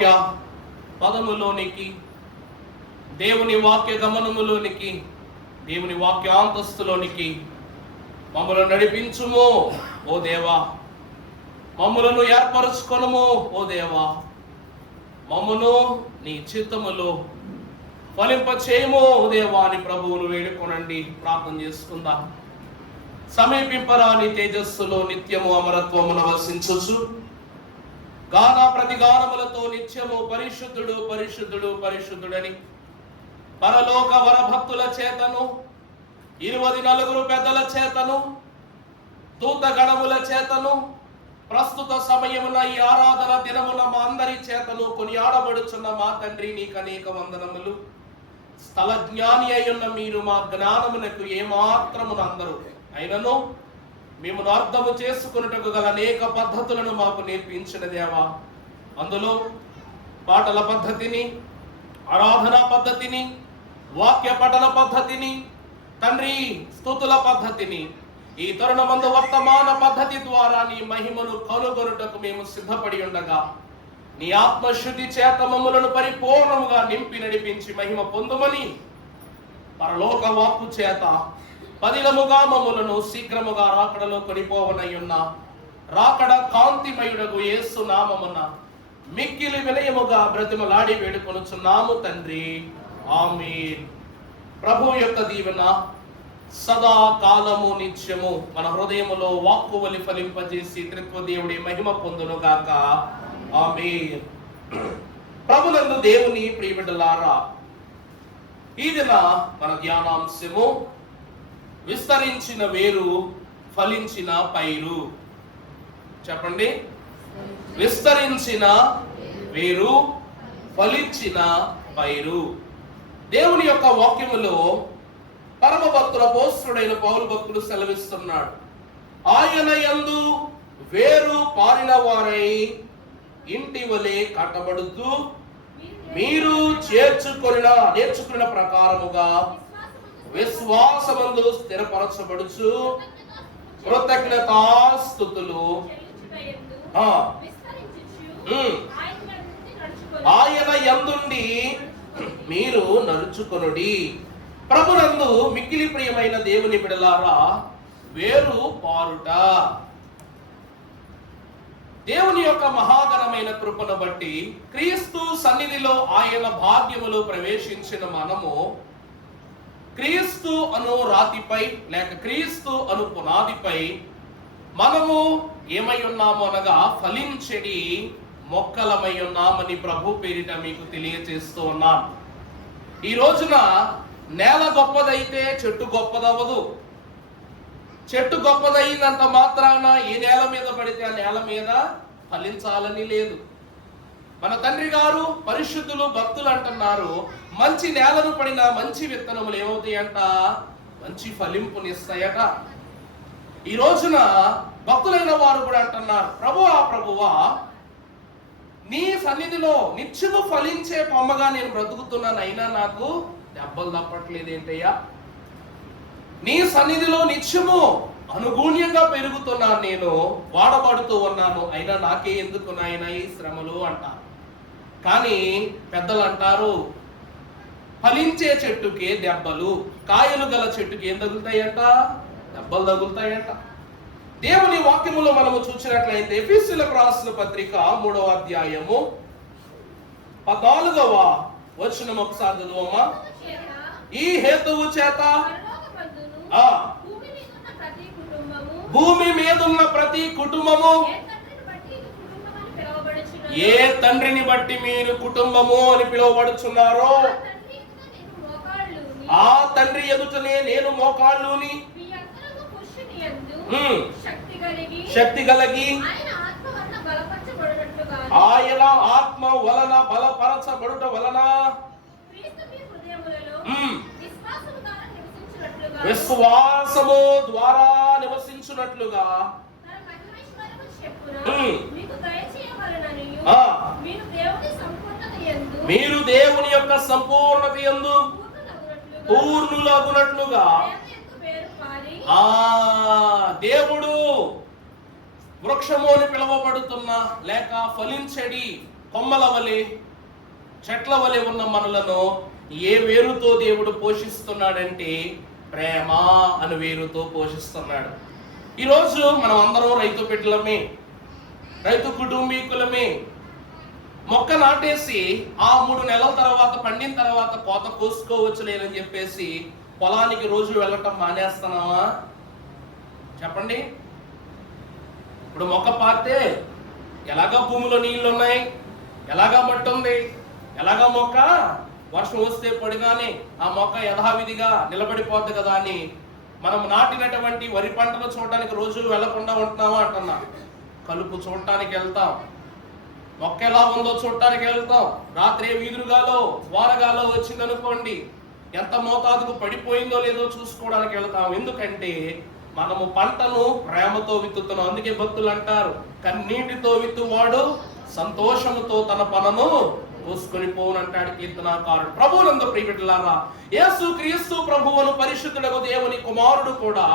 వాక్య పదములోనికి, దేవుని వాక్య గమనములోనికి, దేవుని వాక్యాంతస్తులోనికి మమ్మల్ని నడిపించుము ఓ దేవా. మమ్మలను ఏర్పరచుకొనుము ఓ దేవా. మమ్మను నీ చిత్తములో ఫలింపచేయము ఓ దేవా అని ప్రభువును వేడుకొనండి. ప్రార్థన చేసుకుందాం. సమీపింపరాని తేజస్సులో నిత్యము అమరత్వమును వసించుచు గాన ప్రతిగానములతో నిత్యము పరిశుద్ధుడు పరిశుద్ధుడు పరిశుద్ధుడని పరలోక వరభక్తుల చేతను, 24 పెద్దల చేతను, దూత గణముల చేతను, ప్రస్తుత సమయమున ఈ ఆరాధన దినమున మా అందరి చేతను కొనియాడబడుచున్న మా తండ్రి, నీకు అనేక వందనములు. స్థల జ్ఞాని అయ్యున్న మీరు మా జ్ఞానమునకు ఏమాత్రమున అందరూ అయినను మేము అర్థము చేసుకున్నటకు గల అనేక పద్ధతులను మాకు నేర్పించిన దేవా. అందులో పాటల పద్ధతిని, ఆరాధనా పద్ధతిని, వాక్య పఠన పద్ధతిని, తండ్రి స్తుతుల పద్ధతిని, ఈ తరుణమందు వర్తమాన పద్ధతి ద్వారా నీ మహిమను కనుగొనుటకు మేము సిద్ధపడి ఉండగా నీ ఆత్మశుద్ధి చేత మమ్ములను పరిపూర్ణముగా నింపి నడిపించి మహిమ పొందుమని పరలోక వాక్కు చేత పదిలముగా మమ్ములను శీఘ్రముగా రాకడలో కొనిపోవనయ్యున్న రాకడ కాంతిమయుడగు యేసు నామమున మిక్కిలి వినయముగా బ్రతిమలాడి వేడుకొనుచున్నాము తండ్రి, ఆమేన్. ప్రభు యొక్క దీవెన సదా కాలము నిత్యము మన హృదయములో వాక్కు వలి ఫలింపజేసి త్రిత్వ దేవుడి మహిమ పొందునుగాక, ఆమేన్. ప్రభునందు దేవుని ప్రియబిడ్డలారా, ఈ దిన మన ధ్యానాంశము విస్తరించిన వేరు, ఫలించిన పైరు. చెప్పండి. విస్తరించిన వేరు, ఫలించిన పైరు. దేవుని యొక్క వాక్యములో పరమ భక్తుల అపోస్తలుడైన పౌలు భక్తుడు సెలవిస్తున్నాడు. ఆయన యందు వేరు పారిన వారై ఇంటి వలె కట్టబడుతూ మీరు నేర్చుకున్న ప్రకారముగా విశ్వాసమందు స్థిరపరచబడుచు కృతజ్ఞతాస్తుతులు ఆయన యందుండి మీరు నడుచుకొనుడి. ప్రభునందు మిక్కిలి ప్రియమైన దేవుని బిడ్డలారా, వేరు పారుట. దేవుని యొక్క మహాగణమైన కృపను బట్టి క్రీస్తు సన్నిధిలో ఆయన భాగ్యములో ప్రవేశించిన మనము క్రీస్తు అను రాతిపై లేక క్రీస్తు అను పునాదిపై మనము ఏమై ఉన్నాము అనగా ఫలించెడి మొక్కలమై ఉన్నామని ప్రభు పేరిట మీకు తెలియజేస్తూ ఉన్నాను. ఈ రోజున నేల గొప్పదైతే చెట్టు గొప్పదవ్వదు. చెట్టు గొప్పదైనంత మాత్రాన ఏ నేల మీద పడితే ఆ నేల మీద ఫలించాలని లేదు. మన తండ్రి గారు పరిశుద్ధులు భక్తులు అంటున్నారు, మంచి నేలను పడిన మంచి విత్తనములు ఏమవుతాయంట? మంచి ఫలింపునిస్తాయట. ఈ రోజున భక్తులైన వారు కూడా అంటున్నారు, ప్రభువా నీ సన్నిధిలో నిత్యము ఫలించే కొమ్మగా నేను బ్రతుకుతున్నాను, అయినా నాకు దెబ్బలు తప్పట్లేదు ఏంటయ్యా? నీ సన్నిధిలో నిత్యము అనుగుణ్యంగా పెరుగుతున్నాను, నేను వాడబడుతూ ఉన్నాను, అయినా నాకే ఎందుకు నాయన ఈ శ్రమలు అంటారు. కానీ పెద్దలు అంటారు, ఫలించే చెట్టుకే దెబ్బలు, కాయలు గల చెట్టుకి ఏం తగులుతాయంట? దెబ్బలు తగులుతాయంట. దేవుని వాక్యములో మనము చూసినట్లయితే ఎఫెసీయులకు రాసిన పత్రిక 3వ అధ్యాయము 14వ వచనం ఒకసారి చదువమ్మా. ఈ హేతువు చేత భూమి మీదున్న ప్రతి కుటుంబము, ఏ తండ్రిని బట్టి మీరు కుటుంబము అని పిలువబడుచున్నారో ఆ తండ్రి ఎదుటనే నేను మోకాళ్ళుని శక్తి కలిగి ఆయన ఆత్మ వలన బలపరచబడుట వలన విశ్వాసము ద్వారా నివసించున్నట్లుగా మీరు దేవుని యొక్క సంపూర్ణత యందు పూర్ణులగునట్లుగా దేవుడు వృక్షము అని పిలువబడుతున్న లేక ఫలించడి కొమ్మల వలె చెట్ల వలె ఉన్న మనలను ఏ వేరుతో దేవుడు పోషిస్తున్నాడంటే ప్రేమ అను వేరుతో పోషిస్తున్నాడు. ఈరోజు మనం అందరం రైతు బిడ్డలమే, రైతు కుటుంబీకులమే. మొక్క నాటేసి ఆ 3 నెలల తర్వాత పండిన తర్వాత కోత కోసుకోవచ్చు లేదని చెప్పేసి పొలానికి రోజు వెళ్ళటం మానేస్తున్నావా? చెప్పండి. ఇప్పుడు మొక్క పాతే ఎలాగా భూమిలో నీళ్లు ఉన్నాయి, ఎలాగా మట్టి ఉంది, ఎలాగా మొక్క వర్షం వస్తే పడిగానే ఆ మొక్క యథావిధిగా నిలబడిపోద్ది కదా అని మనం నాటినటువంటి వరి పంటను చూడటానికి రోజు వెళ్లకుండా ఉంటున్నామా అంటున్నా. కలుపు చూడటానికి వెళ్తాం, మొక్క ఎలా ఉందో చూడటానికి వెళ్తాం. రాత్రి వీధులుగాలో వారగాలో వచ్చిందనుకోండి, ఎంత మోతాదుకు పడిపోయిందో లేదో చూసుకోవడానికి వెళ్తాం. ఎందుకంటే మనము పంటను ప్రేమతో విత్తుతున్నాం. అందుకే భక్తులు అంటారు, కన్నీటితో విత్తువాడు సంతోషముతో తన పనను కోసుకొని పోనంటాడు కీర్తనాకారుడు. ప్రభువునందు ప్రియబిడ్డలారా, యేసు క్రీస్తు ప్రభువును పరిశుద్ధుడగు దేవుని కుమారుడు కూడా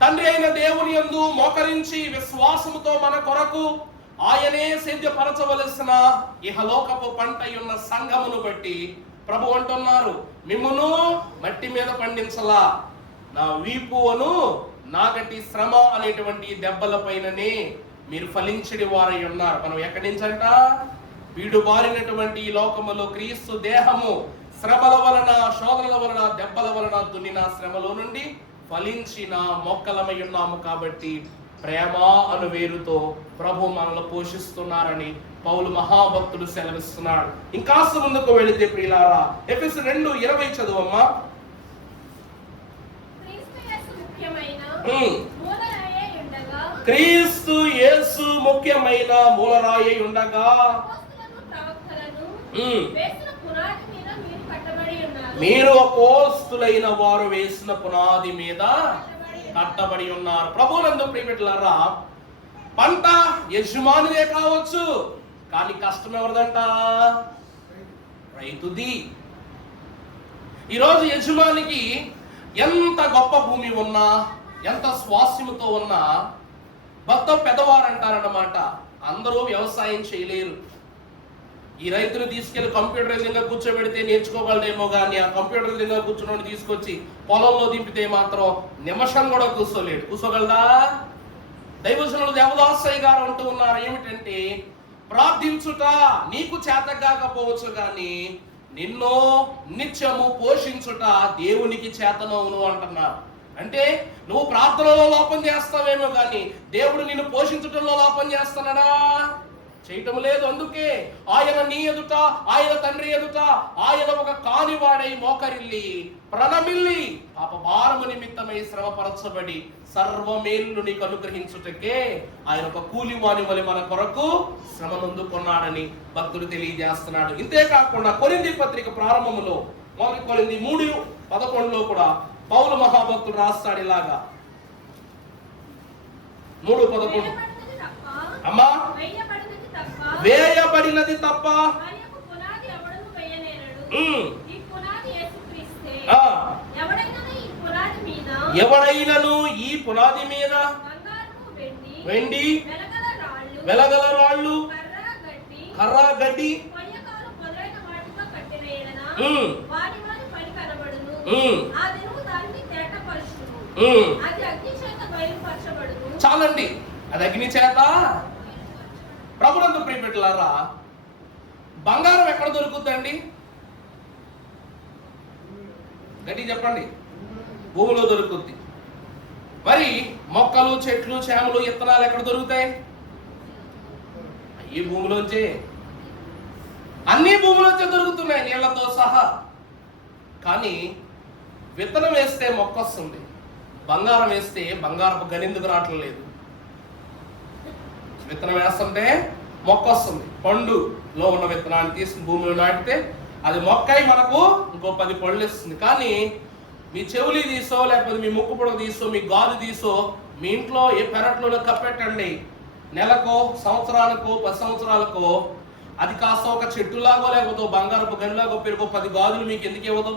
తండ్రి అయిన దేవుని యందు మోకరించి విశ్వాసముతో మన కొరకు ఆయనే సిద్ధపరచవలసిన ఇహలోకపు పంటయున్న సంఘమును బట్టి ప్రభు అంటున్నారు, మిమ్మును మట్టి మీద పండించలా, నా వీపును నాగటి శ్రమ అనేటువంటి దెబ్బల పైననే మీరు ఫలించడి వారై ఉన్నారు. మనం ఎక్కడి నుంచంట? వీడు బారినటువంటి ఈ లోకములో క్రీస్తు దేహము శ్రమల వలన, శోధనల వలన, దెబ్బల వలన దున్నిన శ్రమలో నుండి ఫలించిన మొక్కలమై ఉన్నాము. కాబట్టి ప్రేమ అను వేరుతో ప్రభు మనల్ని పోషిస్తున్నారని పౌలు మహాభక్తుడు సెలవిస్తున్నాడు. ఇంకాస్త ముందుకు వెళితే ప్రియులారా, ఎఫెసు 2:20 చదువమ్మా. క్రీస్తు యేసు ముఖ్యమైన మూలరాయి ఉండగా మీరు అపోస్తులైన వారు వేసిన పునాది మీద కట్టబడి ఉన్నారు. ప్రభువునందు ప్రియబిడ్డలారా, పంట యజమానిదే కావచ్చు, కానీ కష్టం ఎవరిదంట? రైతుది. ఈరోజు యజమానికి ఎంత గొప్ప భూమి ఉన్నా, ఎంత స్వాస్యముతో ఉన్నా మొత్తం పెద్దవారు అంటారన్నమాట, అందరూ వ్యవసాయం చేయలేరు. ఈ రైతులు తీసుకెళ్లి కంప్యూటర్ ఎదురుగా కూర్చోబెడితే నేర్చుకోగలడేమో కానీ ఆ కంప్యూటర్ ఎదురుగా కూర్చుని తీసుకొచ్చి పొలంలో దింపితే మాత్రం నిమిషం కూడా కూర్చోగలదా? దైవజనులు దేవదాసయ్య గారు అంటూ ఉన్నారు ఏమిటంటే, ప్రార్థించుట నీకు చేత కాకపోవచ్చు కానీ నిన్నో నిత్యము పోషించుట దేవునికి చేతనవును అంటున్నారు. అంటే నువ్వు ప్రార్థనలో లోపం చేస్తావేమో కానీ దేవుడు నిన్ను పోషించడంలో లోపం చేస్తున్నాడా? చేయటం లేదు. అందుకే ఆయన నీ ఎదుట, ఆయన తండ్రి ఎదుట ఆయన ఒక కానివాడై మోకరిల్లి ప్రణమిల్లి పాప భారము నిమిత్తమై శ్రమపరచబడి సర్వమేలు నీకు అనుగ్రహించుటకే ఆయన ఒక కూలివాని వలె మన కొరకు శ్రమ నొందుకున్నాడని భక్తుడు తెలియజేస్తున్నాడు. ఇంతేకాకుండా కొరింథీ పత్రిక ప్రారంభములో 1 కొరింథీ 3:11 కూడా పౌలు మహాభక్తుడు రాస్తాడు ఇలాగా. 3:11 అమ్మా, వేయబడినది తప్ప ఎవడైనను ఈ పునాది మీద వెండి, వెలగల రాళ్ళు, కర్ర, గడ్డి చాలండి, అది అగ్ని చేత. ప్రభునందు ప్రియబిడ్డలారా, బంగారం ఎక్కడ దొరుకుతుందండి? గట్టి చెప్పండి. భూమిలో దొరుకుద్ది. మరి మొక్కలు, చెట్లు, చేమలు, ఇత్తనాలు ఎక్కడ దొరుకుతాయి? ఈ భూమిలోంచే. అన్ని భూమిలోంచే దొరుకుతున్నాయి నీళ్లతో సహా. కానీ విత్తనం వేస్తే మొక్క వస్తుంది, బంగారం వేస్తే బంగారపు గనెందుకు రావట్లేదు? విత్తనం వేస్తుంటే మొక్క వస్తుంది. పండులో ఉన్న విత్తనాన్ని తీసుకుని భూమిలో నాటితే అది మొక్కై మనకు ఇంకో 10 పళ్ళు ఇస్తుంది. కానీ మీ చెవులి తీసో, లేకపోతే మీ ముక్కు పొడవు తీసో, మీ గాజు తీసో మీ ఇంట్లో ఏ పెరట్లోనే కప్పెట్టండి, నెలకో, సంవత్సరానికో, 10 సంవత్సరాలకో అది కాస్త ఒక చెట్టులాగో లేకపోతే బంగారపు గనిలాగో పెరుగో 10 గాజులు మీకు ఎందుకు ఇవ్వదు?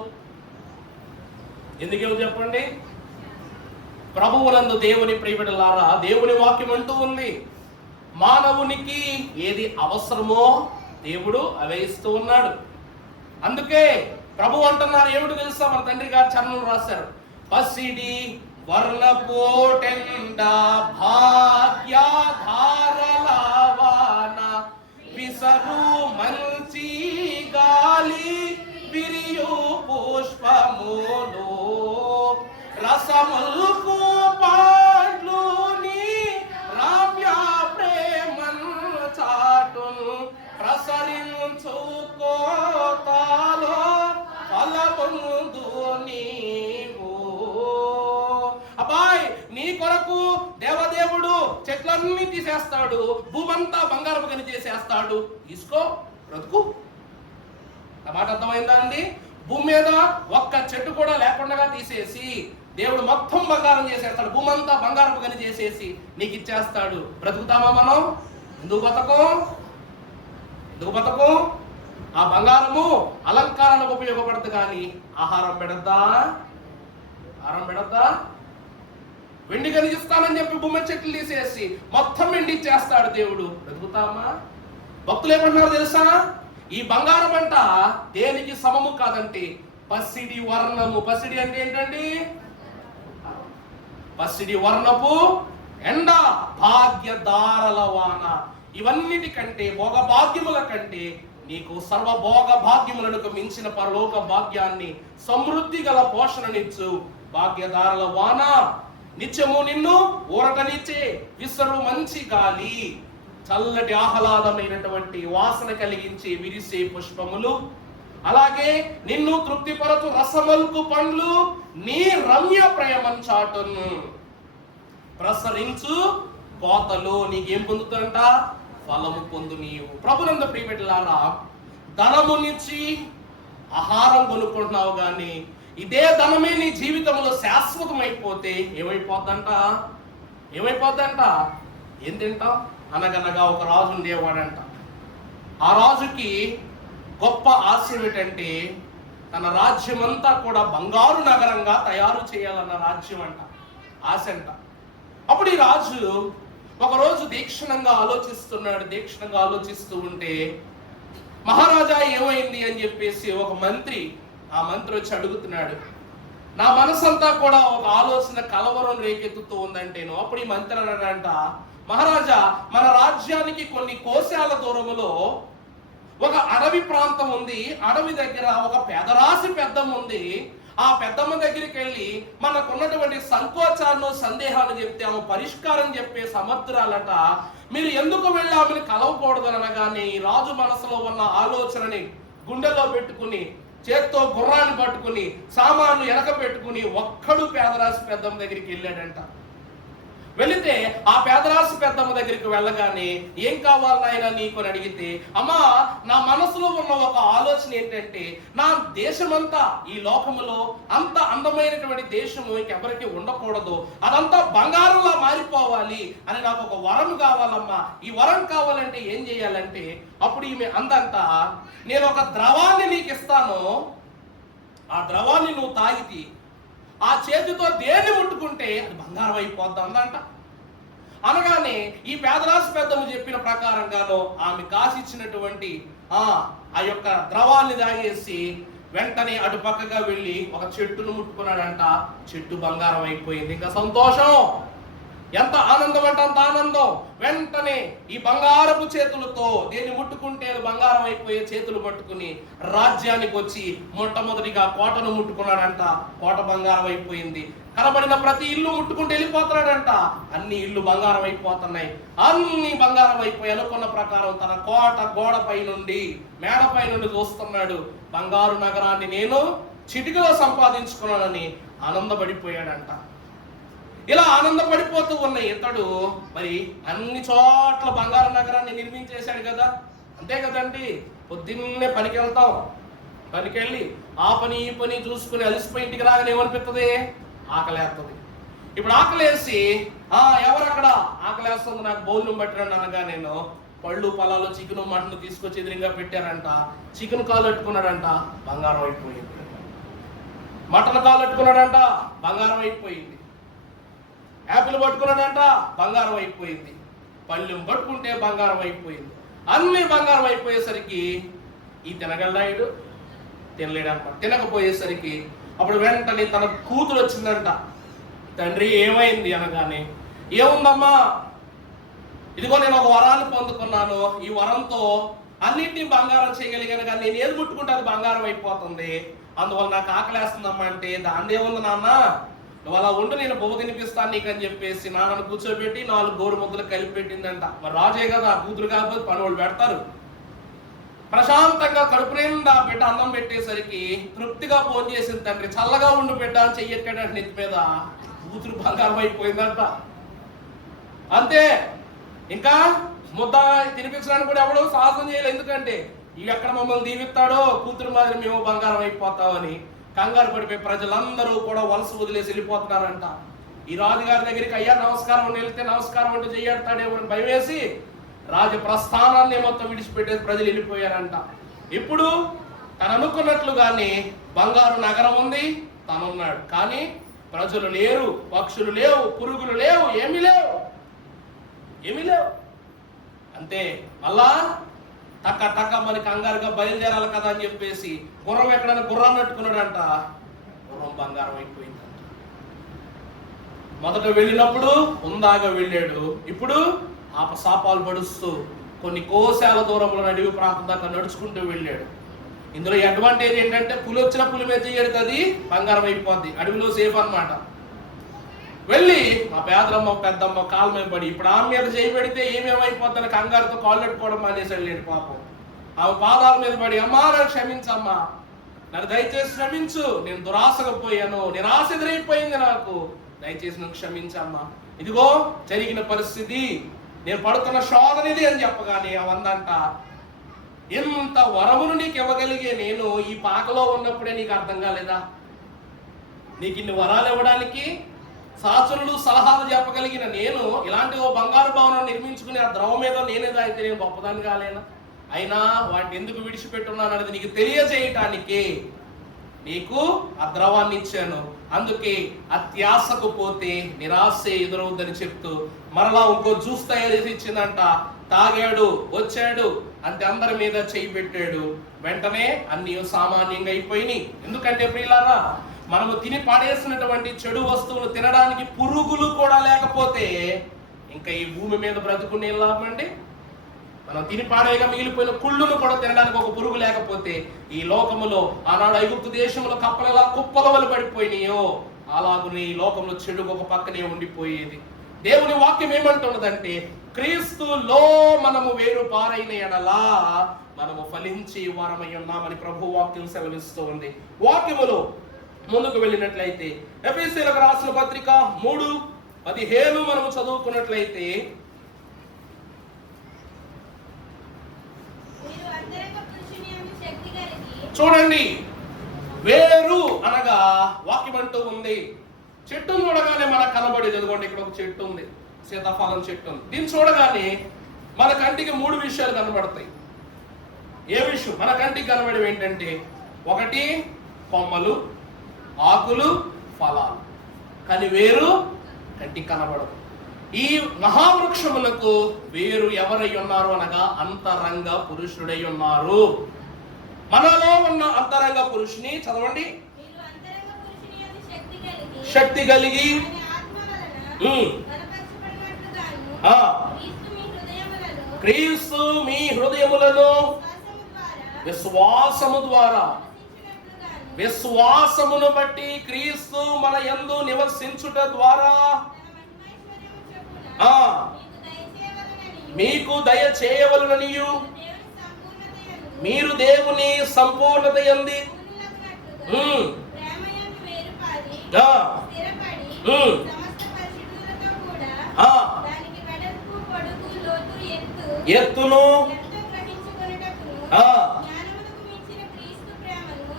ఎందుకు ఇవ్వదు చెప్పండి? ప్రభువునందు దేవుని ప్రియబిడ్డలారా, దేవుని వాక్యం అంటూ ఉంది, మానవునికి ఏది అవసరమో దేవుడు అవే ఇస్తూ ఉన్నాడు. అందుకే ప్రభు అంటున్నారు, ఏమిటి తెలుసా? మన తండ్రి గారు చరణం రాశారు, పసిడి వర్ణపోటెండ భాగ్యధారలవాన విసరు మంచి గాలి విరియు పుష్పములు రసముల్కు పాడ్లు నీ రమ్య ప్రేమన్ చాటున్ ప్రసరించు కోతాలో ఫలముందు నీవు. అబ్బాయ్, నీ కొరకు దేవదేవుడు చెట్లన్నీ తీసేస్తాడు, భూమంతా బంగారపు గని చేసేస్తాడు. తీసుకో, బ్రతుకు. ఆ మాట అర్థమైందా అండి? భూమి మీద ఒక్క చెట్టు కూడా లేకుండా తీసేసి దేవుడు మొత్తం బంగారం చేసేస్తాడు, భూమంతా బంగారపు గని చేసేసి నీకు ఇచ్చేస్తాడు. బ్రతుకుతామా మనం? ఎందుకు బతకం? ఆ బంగారము అలంకారానికి ఉపయోగపడదు, కానీ ఆహారం పెడద్దా? వెండి కనిగిస్తానని చెప్పి భూమి చెట్లు తీసేసి మొత్తం వెండి ఇచ్చేస్తాడు దేవుడు. బ్రతుకుతామా? భక్తులు ఏమంటున్నారు తెలుసా? ఈ బంగారం అంట దేనికి సమము కాదంటే పసిడి వర్ణము. పసిడి అంటే ఏంటండి? పసిడి వర్ణపు ఎండ, భాగ్యధారల వాన. ఇవన్నిటికంటే, భోగ భాగ్యముల కంటే నీకు సర్వ భోగ భాగ్యములకు మించిన పరలోక భాగ్యాన్ని, సమృద్ధి గల పోషణనిచ్చు భాగ్యధారల వాన. నిత్యము నిన్ను ఊరటనిచ్చే విసరు మంచి గాలి, చల్లటి ఆహ్లాదమైనటువంటి వాసన కలిగించే విరిసే పుష్పములు, అలాగే నిన్ను తృప్తిపరచు రసమల్కు పండ్లు, నీ రమ్య ప్రేమం చాటును ప్రసరించు కోతలు. నీకేం పొందుతుందంట? ఫలము పొందు నీవు. ప్రభునందు ప్రియబిడ్డలారా, ధనమునిచ్చి ఆహారం కొనుక్కుంటున్నావు, కానీ ఇదే ధనమే నీ జీవితంలో శాశ్వతమైపోతే ఏమైపోద్దంట? ఏం తింటాం? అనగనగా ఒక రాజు ఉండేవాడంట. ఆ రాజుకి గొప్ప ఆశ ఏమిటంటే తన రాజ్యం అంతా కూడా బంగారు నగరంగా తయారు చేయాలన్న రాజ్యం అంట, ఆశ అంట. అప్పుడు ఈ రాజు ఒకరోజు దీక్షణంగా ఆలోచిస్తూ ఉంటే, మహారాజా ఏమైంది అని చెప్పేసి ఒక మంత్రి వచ్చి అడుగుతున్నాడు. నా మనసంతా కూడా ఒక ఆలోచన కలవరం రేకెత్తుతూ ఉందంటేను. అప్పుడు ఈ మంత్రి అన్నాడంట, మహారాజా, మన రాజ్యానికి కొన్ని కోశాల దూరములో ఒక అడవి ప్రాంతం ఉంది. అడవి దగ్గర ఒక పెదరాశి పెద్దమ్మ ఉంది. ఆ పెద్దమ్మ దగ్గరికి వెళ్ళి మనకున్నటువంటి సంకోచాలను, సందేహాలు చెప్తే ఆమె పరిష్కారం చెప్పే సమర్థురాలట. మీరు ఎందుకు వెళ్ళి ఆమెను కలవకూడదు అనగానే రాజు మనసులో ఉన్న ఆలోచనని గుండెలో పెట్టుకుని, చేత్తో గుర్రాన్ని పట్టుకుని, సామాన్లు వెనక పెట్టుకుని ఒక్కడు పేదరాశి పెద్దమ్మ దగ్గరికి వెళ్ళాడంట. వెళితే ఆ పేదరాశి పెద్దమ్మ దగ్గరికి వెళ్ళగానే, ఏం కావాలి నాయనా నీకు అని అడిగితే, అమ్మా, నా మనసులో ఉన్న ఒక ఆలోచన ఏంటంటే, నా దేశమంతా, ఈ లోకములో అంత అందమైనటువంటి దేశము ఇంకెవరికి ఉండకూడదు, అదంతా బంగారంలా మారిపోవాలి అని నాకు ఒక వరం కావాలమ్మా. ఈ వరం కావాలంటే ఏం చేయాలంటే, అప్పుడు ఈమె అందంట, నేను ఒక ద్రవాన్ని నీకు ఇస్తాను, ఆ ద్రవాన్ని నువ్వు తాగితే ఆ చేతితో దేన్ని ముట్టుకుంటే అది బంగారం అయిపోద్ది అందంట. అనగానే ఈ పేదరాశి పెద్దమ్మ చెప్పిన ప్రకారంగానో ఆమె కాసిచ్చినటువంటి ఆ యొక్క ద్రవాన్ని తాగేసి వెంటనే అటు పక్కగా వెళ్ళి ఒక చెట్టును ముట్టుకున్నాడంట. చెట్టు బంగారం అయిపోయింది. ఇంకా సంతోషం, ఎంత ఆనందం అంటే అంత ఆనందం. వెంటనే ఈ బంగారపు చేతులతో దేన్ని ముట్టుకుంటే బంగారం అయిపోయే చేతులు పట్టుకుని రాజ్యానికి వచ్చి మొట్టమొదటిగా కోటను ముట్టుకున్నాడంట. కోట బంగారం అయిపోయింది. కనబడిన ప్రతి ఇల్లు ముట్టుకుంటూ వెళ్ళిపోతున్నాడంట. అన్ని ఇల్లు బంగారం అయిపోతున్నాయి. అన్ని బంగారం అయిపోయి అనుకున్న ప్రకారం తన కోట గోడపై నుండి, మేడపై నుండి చూస్తున్నాడు. బంగారు నగరాన్ని నేను చిటికలో సంపాదించుకున్నానని ఆనందపడిపోయాడంట. ఇలా ఆనందపడిపోతూ ఉన్న ఇతడు మరి అన్ని చోట్ల బంగారు నగరాన్ని నిర్మించేశాడు కదా. అంతే కదండి, పొద్దున్నే పనికి వెళ్తాం, పనికెళ్ళి ఆ పని ఈ పని చూసుకుని అలసిపోయి ఇంటికి రాగానే ఏమనిపిస్తుంది? ఆకలేస్తుంది. ఇప్పుడు ఆకలేసి ఎవరక్కడ ఆకలేస్తుంది నాకు భోజనం పెట్టండి అనగా నేను పళ్ళు పొలాలు చికెను మటన్ తీసుకొచ్చి ఎదురుగా పెట్టారంట. చికెన్ కాలు పెట్టుకున్నాడంట, బంగారం అయిపోయింది. మటన్ కాలు పెట్టుకున్నాడంట, బంగారం అయిపోయింది. యాపిల్ పట్టుకున్నాడంట, బంగారం అయిపోయింది. పళ్ళెం పట్టుకుంటే బంగారం అయిపోయింది. అన్ని బంగారం అయిపోయేసరికి ఈ తినగలడాయుడు తినలేడనమాట. తినకపోయేసరికి అప్పుడు వెంటనే తన కూతురు వచ్చిందంట. తండ్రి ఏమైంది అనగానే, ఏముందమ్మా, ఇదిగో నేను ఒక వరాన్ని పొందుకున్నాను, ఈ వరంతో అన్నింటినీ బంగారం చేయగలిగాను, కానీ నేను ఏది ముట్టుకుంటే అది బంగారం అయిపోతుంది, అందువల్ల నాకు ఆకలేస్తుందమ్మా. అంటే దాని ఏముంది నాన్న, నువ్వు అలా ఉండు, నేను బొమ్మ తినిపిస్తాను నీకు అని చెప్పేసి నాన్నను కూర్చోబెట్టి 4 గోరు ముద్దలు కలిపి పెట్టిందంట. మరి రాజే కదా, కూతురు కాకపోతే పనులు పెడతారు. ప్రశాంతంగా కడుపు నిండా బిడ్డ అన్నం పెట్టేసరికి తృప్తిగా ఫోన్ చేసిన తండ్రి, చల్లగా ఉండు బిడ్డ అని చెయ్యట్టాడు నెత్తి మీద. కూతురు బంగారం అయిపోయిందంట. అంతే, ఇంకా ముద్ద తినిపించడానికి కూడా ఎవడో సాహసం చేయలేదు. ఎందుకంటే ఇవి ఎక్కడ మమ్మల్ని దీవిస్తాడో, కూతురు మాదిరి మేము బంగారం అయిపోతామని కంగారు పడిపోయి ప్రజలందరూ కూడా వలస వదిలేసి వెళ్ళిపోతున్నారంట. ఈ రాజుగారి దగ్గరికి అయ్యా నమస్కారం వెళ్తే నమస్కారం అంటే చెయ్యడతాడేమో అని భయం వేసి రాజ ప్రస్థానాన్ని మొత్తం విడిచిపెట్టేసి ప్రజలు వెళ్ళిపోయారంట. ఇప్పుడు తను అనుకున్నట్లుగానే బంగారు నగరం ఉంది, తనున్నాడు, కానీ ప్రజలు లేరు, పక్షులు లేవు, పురుగులు లేవు, ఏమీ లేవు. అంతే, మళ్ళా టక్క మరి కంగారుగా బయలుదేరాలి కదా అని చెప్పేసి గుర్రం ఎక్కడైనా గుర్రాన్ని నట్టుకున్నాడంట. గుర్రం బంగారం అయిపోయిందంట. మొదట వెళ్ళినప్పుడు ఉందాగా వెళ్ళాడు, ఇప్పుడు ఆపసాపాలు పడుస్తూ కొన్ని కోశాల దూరంలో అడవి ప్రాంతం దాకా నడుచుకుంటూ వెళ్ళాడు. ఇందులో అడ్వాంటేజ్ ఏంటంటే పులి వచ్చిన పులి మీద చేయడుతుంది, బంగారం అయిపోద్ది, అడవిలో సేఫ్ అన్నమాట. వెళ్ళి మా పేదమ్మ పెద్దమ్మ కాళ్ళ మీద పడి, ఇప్పుడు ఆమె మీద చేయి పెడితే ఏమేమైపోద్దని కంగారుతో కాళ్ళు పెట్టుకోవడం మానేసాడు లేడు పాపం. ఆమె పాదాల మీద పడి, అమ్మా నన్ను క్షమించమ్మా, నన్ను దయచేసి క్షమించు, నేను దురాశగా పోయాను, నిరాశ ఎదురైపోయింది నాకు, దయచేసి నువ్వు క్షమించమ్మా, ఇదిగో జరిగిన పరిస్థితి, నేను పడుతున్న శోధన ఇది అని చెప్పగానే అవందంట, ఇంత వరమును నీకు ఇవ్వగలిగే నేను ఈ పాకలో ఉన్నప్పుడే నీకు అర్థం కాలేదా? నీకు ఇన్ని వరాలు ఇవ్వడానికి శాస్త్రులు సలహాలు చెప్పగలిగిన నేను ఇలాంటి ఓ బంగారు భవనం నిర్మించుకుని ఆ ద్రవం మీద నేనే తాగితే నేను గొప్పదాన్ని కాలేనా? అయినా వాటిని ఎందుకు విడిచిపెట్టున్నాను అనేది నీకు తెలియజేయటానికి నీకు ఆ ద్రవాన్ని ఇచ్చాను. అందుకే అత్యాశకు పోతే నిరాశ ఎదురవుద్దని చెప్తూ మరలా ఇంకో జ్యూస్ తయారు చేసి ఇచ్చిందంట. తాగాడు, వచ్చాడు, అంతే, అందరి మీద చేయి పెట్టాడు. వెంటనే అన్ని సామాన్యంగా అయిపోయినాయి. ఎందుకంటే ప్రియులారా, మనము తిని పాడేసినటువంటి చెడు వస్తువులు తినడానికి పురుగులు కూడా లేకపోతే ఇంకా ఈ భూమి మీద బ్రతుకునే లాభం అండి? మనం తిని పాడేగా మిగిలిపోయిన కుళ్ళును కూడా తినడానికి ఒక పురుగు లేకపోతే ఈ లోకములో ఆనాడు ఐగుప్తు దేశంలో కప్పలు ఎలా కుప్పల వల్ల పడిపోయినాయో అలాగునే ఈ లోకంలో చెడు ఒక పక్కనే ఉండిపోయేది. దేవుని వాక్యం ఏమంటున్నదంటే, క్రీస్తులో మనము వేరు పారైన ఎడలా మనము ఫలించి వారమై ఉన్నామని ప్రభు వాక్యం సెలవిస్తూ ఉంది. వాక్యములో ముందుకు వెళ్ళినట్లయితే ఎఫెసీయులకు రాసిన పత్రిక 3:15 మనము చదువుకున్నట్లయితే, చూడండి, వేరు అనగా వాక్యం అంటూ ఉంది. చెట్టును చూడగానే మనకు కనబడేది, ఎదుగుండి ఇక్కడ ఒక చెట్టు ఉంది, సీతాఫలం చెట్టు ఉంది. దీన్ని చూడగానే మన కంటికి 3 విషయాలు కనబడతాయి. ఏ విషయం మన కంటికి కనబడేవి ఏంటంటే, ఒకటి కొమ్మలు, ఆకులు, ఫలాలు, కానీ వేరు కంటికి కనబడదు. ఈ మహావృక్షములకు వేరు ఎవరై ఉన్నారు అనగా అంతరంగ పురుషుడై ఉన్నారు. మనలో ఉన్న అంతరంగ పురుషుని చదవండి, శక్తి కలిగి క్రీస్తు మీ హృదయములను విశ్వాసము ద్వారా, విశ్వాసమును బట్టి క్రీస్తు మన యందు నివసించుట ద్వారా మీకు దయ చేయవలననియు మీరు దేవుని సంపూర్ణత యందు ఎత్తును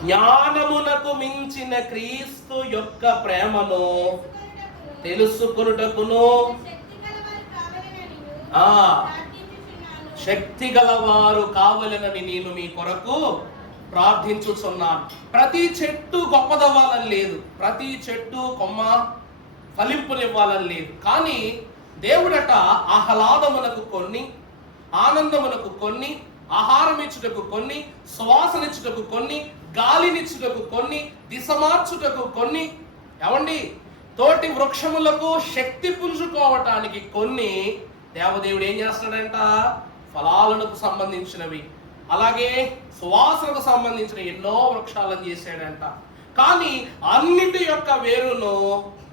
జ్ఞానమునకు మించిన క్రీస్తు యొక్క ప్రేమను తెలుసుకొనుటకును శక్తి గలవారు కావాలని నేను మీ కొరకు ప్రార్థించుచున్నాను. ప్రతి చెట్టు గొప్పదవ్వాలని లేదు, ప్రతి చెట్టు కొమ్మ ఫలింపునివ్వాలని లేదు, కానీ దేవుడట ఆహ్లాదమునకు కొన్ని, ఆనందమునకు కొన్ని, ఆహారం ఇచ్చుటకు కొన్ని, సువాసనిచ్చుటకు కొన్ని, గాలినిచ్చుటకు కొన్ని, దిశ మార్చుటకు కొన్ని, ఏమండి తోటి వృక్షములకు శక్తి పుంజుకోవటానికి కొన్ని దేవదేవుడు ఏం చేస్తాడంట? ఫలాలకు సంబంధించినవి, అలాగే సువాసనకు సంబంధించిన ఎన్నో వృక్షాలను చేశాడంట. కానీ అన్నిటి యొక్క వేరును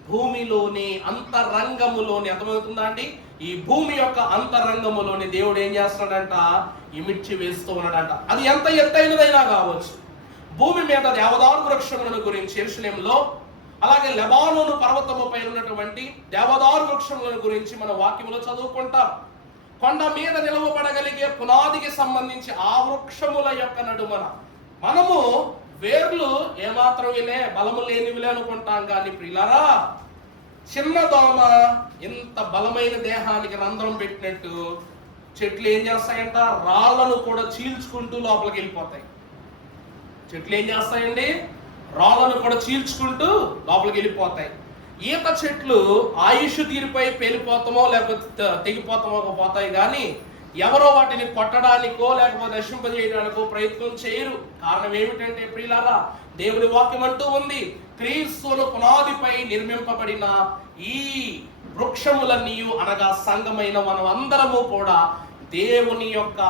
భూమిలోని అంతరంగములోని, అర్థమవుతుందా అండి? ఈ భూమి యొక్క అంతరంగములోని దేవుడు ఏం చేస్తాడంట? ఇమిడ్చి వేస్తూ ఉన్నాడంట. అది ఎంత ఎత్తైనదైనా కావచ్చు. భూమి మీద దేవదారు వృక్షములను గురించి యెరూషలేములో, అలాగే లెబానోను పర్వతము పైన ఉన్నటువంటి దేవదారు వృక్షములను గురించి మన వాక్యములో చదువుకుంటాం. కొండ మీద నిలవబడగలిగే పునాదికి సంబంధించి ఆ వృక్షముల యొక్క నడుమన మనము వేర్లు ఏమాత్రం విలే, బలము లేనివిలే అనుకుంటాం. కానీ ప్రియులారా, చిన్న దోమ ఇంత బలమైన దేహానికి రంధ్రం పెట్టినట్టు చెట్లు ఏం చేస్తాయంట? రాళ్లను కూడా చీల్చుకుంటూ లోపలికి వెళ్ళిపోతాయి. చెట్లు ఏం చేస్తాయండి? రాళ్లను కూడా చీల్చుకుంటూ లోపలికి వెళ్ళిపోతాయి. ఈత చెట్లు ఆయుష్ తీరిపోయి పేలిపోతామో లేకపోతే తెగిపోతామో పోతాయి, కానీ ఎవరో వాటిని కొట్టడానికో లేకపోతే నశింపజేయడానికో ప్రయత్నం చేయరు. కారణం ఏమిటంటే ప్రియులారా, దేవుని వాక్యం అంటూ ఉంది, క్రీస్తును పునాదిపై నిర్మింపబడిన ఈ వృక్షములన్నీ అనగా సంఘమైన మనం అందరము కూడా దేవుని యొక్క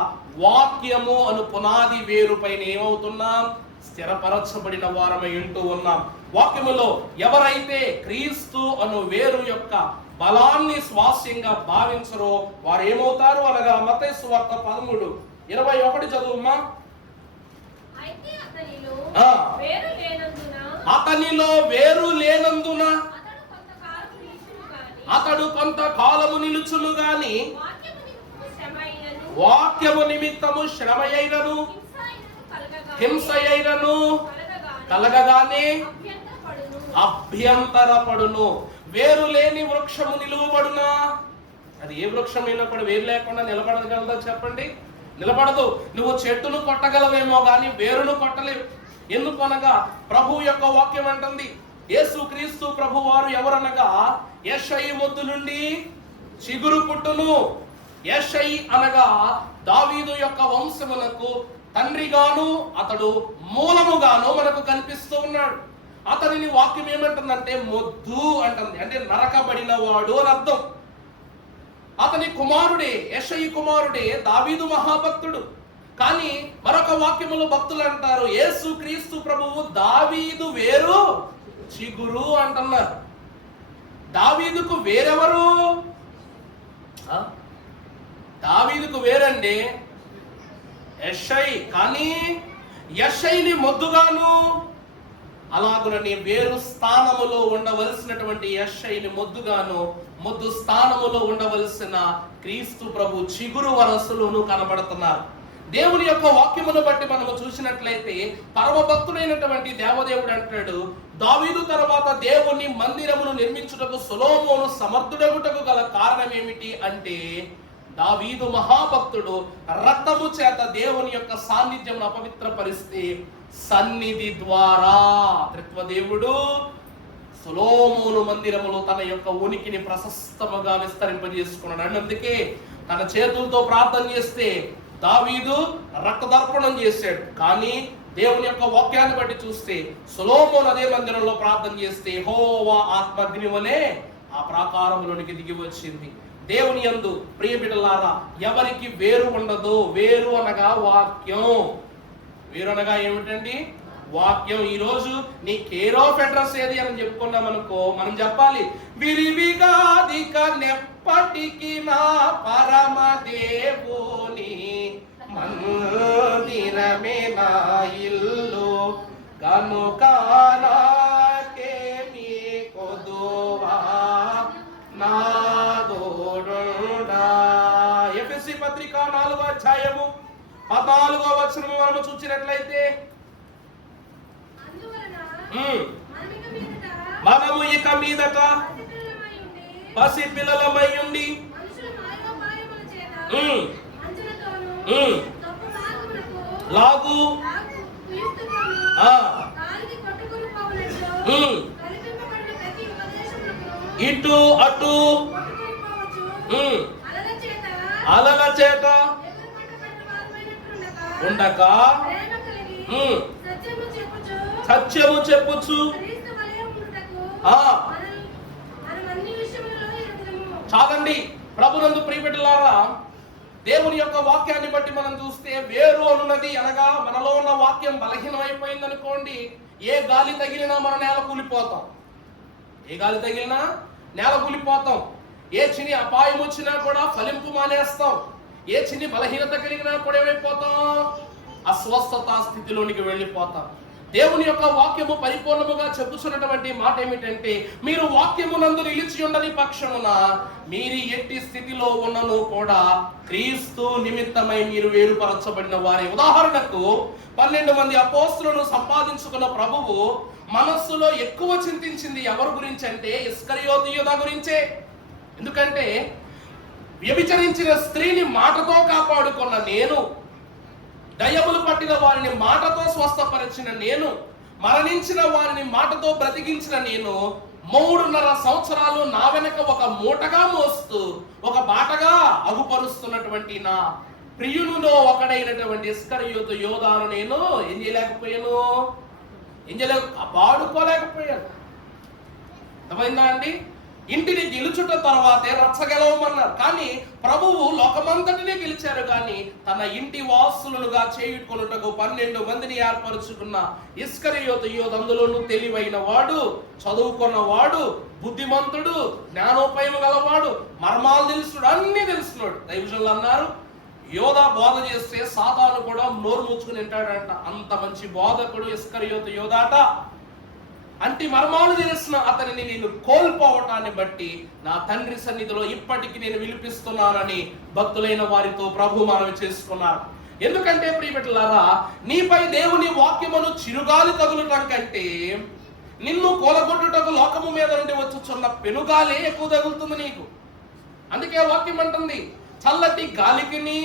వాక్యము అను పునాది వేరు పైన ఏమవుతున్నాం? స్థిరపరచబడిన వారమై ఉంటూ ఉన్నాం. వాక్యములో ఎవరైతే క్రీస్తు అను వేరు యొక్క బలాన్ని స్వాస్యంగా భావించరో వారు ఏమవుతారు అనగా మత్తయి సువార్త 13:21 చదువుమా. అతనిలో వేరు లేనందున అతడు కొంతకాలము నిలుచును గాని వాక్యము నిమిత్తము శ్రమయైనను హింసయైనను కలగగానే అభ్యంతరపడును. వేరు లేని వృక్షము నిలువబడునా? అది ఏ వృక్షమైనా కూడా వేరు లేకుండా నిలబడగలదా చెప్పండి? నిలబడదు. నువ్వు చెట్టును కొట్టగలవేమో కానీ వేరును కొట్టలేవు. ఎందుకనగా ప్రభు యొక్క వాక్యం అంటుంది, యేసు క్రీస్తు ప్రభు వారు ఎవరనగా యెషయి మొద్దు నుండి చిగురు పుట్టును. యెషయి అనగా దావీదు యొక్క వంశమునకు తండ్రిగాను అతడు మూలముగాను మనకు కనిపిస్తూ ఉన్నాడు. అతనిని వాక్యం ఏమంటుందంటే మొద్దు అంటుంది, అంటే నరకబడిన వాడు అని అర్థం. అతని కుమారుడే, యెషయి కుమారుడే దావీదు మహాభక్తుడు. కానీ మరొక వాక్యములో భక్తులు అంటారు, యేసు క్రీస్తు ప్రభువు దావీదు వేరు చిగురు అంటున్నారు. దావీదుకు వేరెవరు? దావీదుకు వేరండి యెషయి. కానీ యెషయిని మొద్దుగాను, అలాగునని వేరు స్థానములో ఉండవలసినటువంటి యెషయిని మొద్దుగాను, మొద్దు స్థానములో ఉండవలసిన క్రీస్తు ప్రభు చిగురు వరసలోను కనబడుతున్నారు. దేవుని యొక్క వాక్యమును బట్టి మనము చూసినట్లయితే పరమ భక్తుడైనటువంటి దేవదేవుడు అంటాడు, దావీదు తర్వాత దేవుని మందిరమును నిర్మించుటకు సొలొమోను సమర్థుడగుటకు గల కారణం ఏమిటి అంటే, దావీదు మహాభక్తుడు రక్తము చేత దేవుని యొక్క సాన్నిధ్యమును అపవిత్రపరిస్తే సన్నిధి ద్వారా త్రిత్వదేవుడు సొలొమోను మందిరములో తన యొక్క ఉనికిని ప్రశస్తముగా విస్తరింపజేసుకున్నాడు. అందుకే తన చేతులతో ప్రార్థన చేస్తే దావీదు రక్తదర్పణం చేశాడు. కానీ దేవుని యొక్క వాక్యాన్ని బట్టి చూస్తే సొలొమోను అదే మందిరంలో ప్రార్థన చేస్తే యెహోవా ఆత్మగ్ని వలె ఆ ప్రాకారములోనికి దిగి వచ్చింది. దేవుని యందు ప్రియ బిడ్డలారా, ఎవరికి వేరు ఉండదు. వేరు అనగా వాక్యం. వేరు అనగా ఏమిటండి? వాక్యం. ఈ రోజు నీ కేర్ ఆఫ్ అడ్రస్ ఏది అని చెప్పుకున్నాం అనుకో, మనం చెప్పాలి, విరివిగాదిక నెప్పటికి నా పరమ దేవుని మందిరమే నా ఇల్లు కనుక నాకేమీ కొదువా నా తోడుండా. ఎఫెసీ పత్రిక 4వ అధ్యాయము 14వ వచనము మనము చూసినట్లయితే, మనము ఇక మీదట పసిపిల్లలమై ఉండి లాగు ఇటు అటు అలల చేత ఉండక సత్యము చెప్పుచు చాలండి. ప్రభునందు ప్రియబిడ్డలారా, దేవుని యొక్క వాక్యాన్ని బట్టి మనం చూస్తే వేరు అనున్నది అనగా మనలో ఉన్న వాక్యం బలహీనమైపోయింది అనుకోండి, ఏ గాలి తగిలినా మన నేల కూలిపోతాం. ఏ గాలి తగిలినా నేల కూలిపోతాం. ఏ చిన్ని అపాయం వచ్చినా కూడా ఫలింపు మానేస్తాం. ఏ చిన్ని బలహీనత కలిగినా కూడా ఏమైపోతాం? అస్వస్థత స్థితిలోనికి వెళ్ళిపోతాం. దేవుని యొక్క వాక్యము పరిపూర్ణముగా చెప్పుచున్నటువంటి మాట ఏమిటంటే, మీరు వాక్యమునందు నిలిచి ఉండని పక్షమున మీరు ఎట్టి స్థితిలో ఉన్నను కూడా క్రీస్తు నిమిత్తమై మీరు వేరుపరచబడిన వారే. ఉదాహరణకు 12 మంది అపోస్తులను సంపాదించుకున్న ప్రభువు మనస్సులో ఎక్కువ చింతించింది ఎవరి గురించి అంటే ఇస్కరియోతు యూదా గురించే. ఎందుకంటే వ్యభిచరించిన స్త్రీని మాటతో కాపాడుకున్న నేను, దయ్యములు పట్టిన వారిని మాటతో స్వస్థపరిచిన నేను, మరణించిన వారిని మాటతో బ్రతికించిన నేను 3.5 సంవత్సరాలు నా వెనక ఒక మూటగా మోస్తూ ఒక బాటగా అగుపరుస్తున్నటువంటి నా ప్రియునిలో ఒకడైనటువంటి ఇస్కరియోతు యోధాను నేను ఏం చేయలేకపోయాను? కాపాడుకోలేకపోయాను. అర్థమైందా అండి? ఇంటిని గెలుచుట తర్వాతే రచ్చ గెలవమన్నారు. కానీ ప్రభువు లోకమంతటిని గెలిచారు. కానీ తన ఇంటి వాసులుగా చేయుకొనుటకు 12 మందిని ఏర్పరుచుకున్న ఇస్కరియోతు యోధ అందులోనూ తెలివైన వాడు, చదువుకున్న వాడు, బుద్ధిమంతుడు, జ్ఞానోపయం గలవాడు, మర్మాలు తెలుసుడు, అన్ని తెలుసున్నాడు. దైవజనులు అన్నారు, యోధ బోధ చేస్తే సాతాను కూడా నోరు ముచ్చుకుని వింటాడంట. అంత మంచి బోధకుడు ఇస్కరియోతు యోధాట. అంటి మర్మాలు తెలిసిన అతనిని నేను కోల్పోవటాన్ని బట్టి నా తండ్రి సన్నిధిలో ఇప్పటికి నేను విలిపిస్తున్నానని భక్తులైన వారితో ప్రభు మనవి చేసుకున్నారు. ఎందుకంటే ప్రియబిడ్డలారా, నీపై దేవుని వాక్యమును చిరుగాలి తగులటం కంటే నిన్ను కూలగొట్టుటకు లోకము మీద నుండి వచ్చుచున్న పెనుగాలే ఎక్కువ తగులుతుంది నీకు. అందుకే వాక్యం అంటుంది, చల్లటి గాలికిని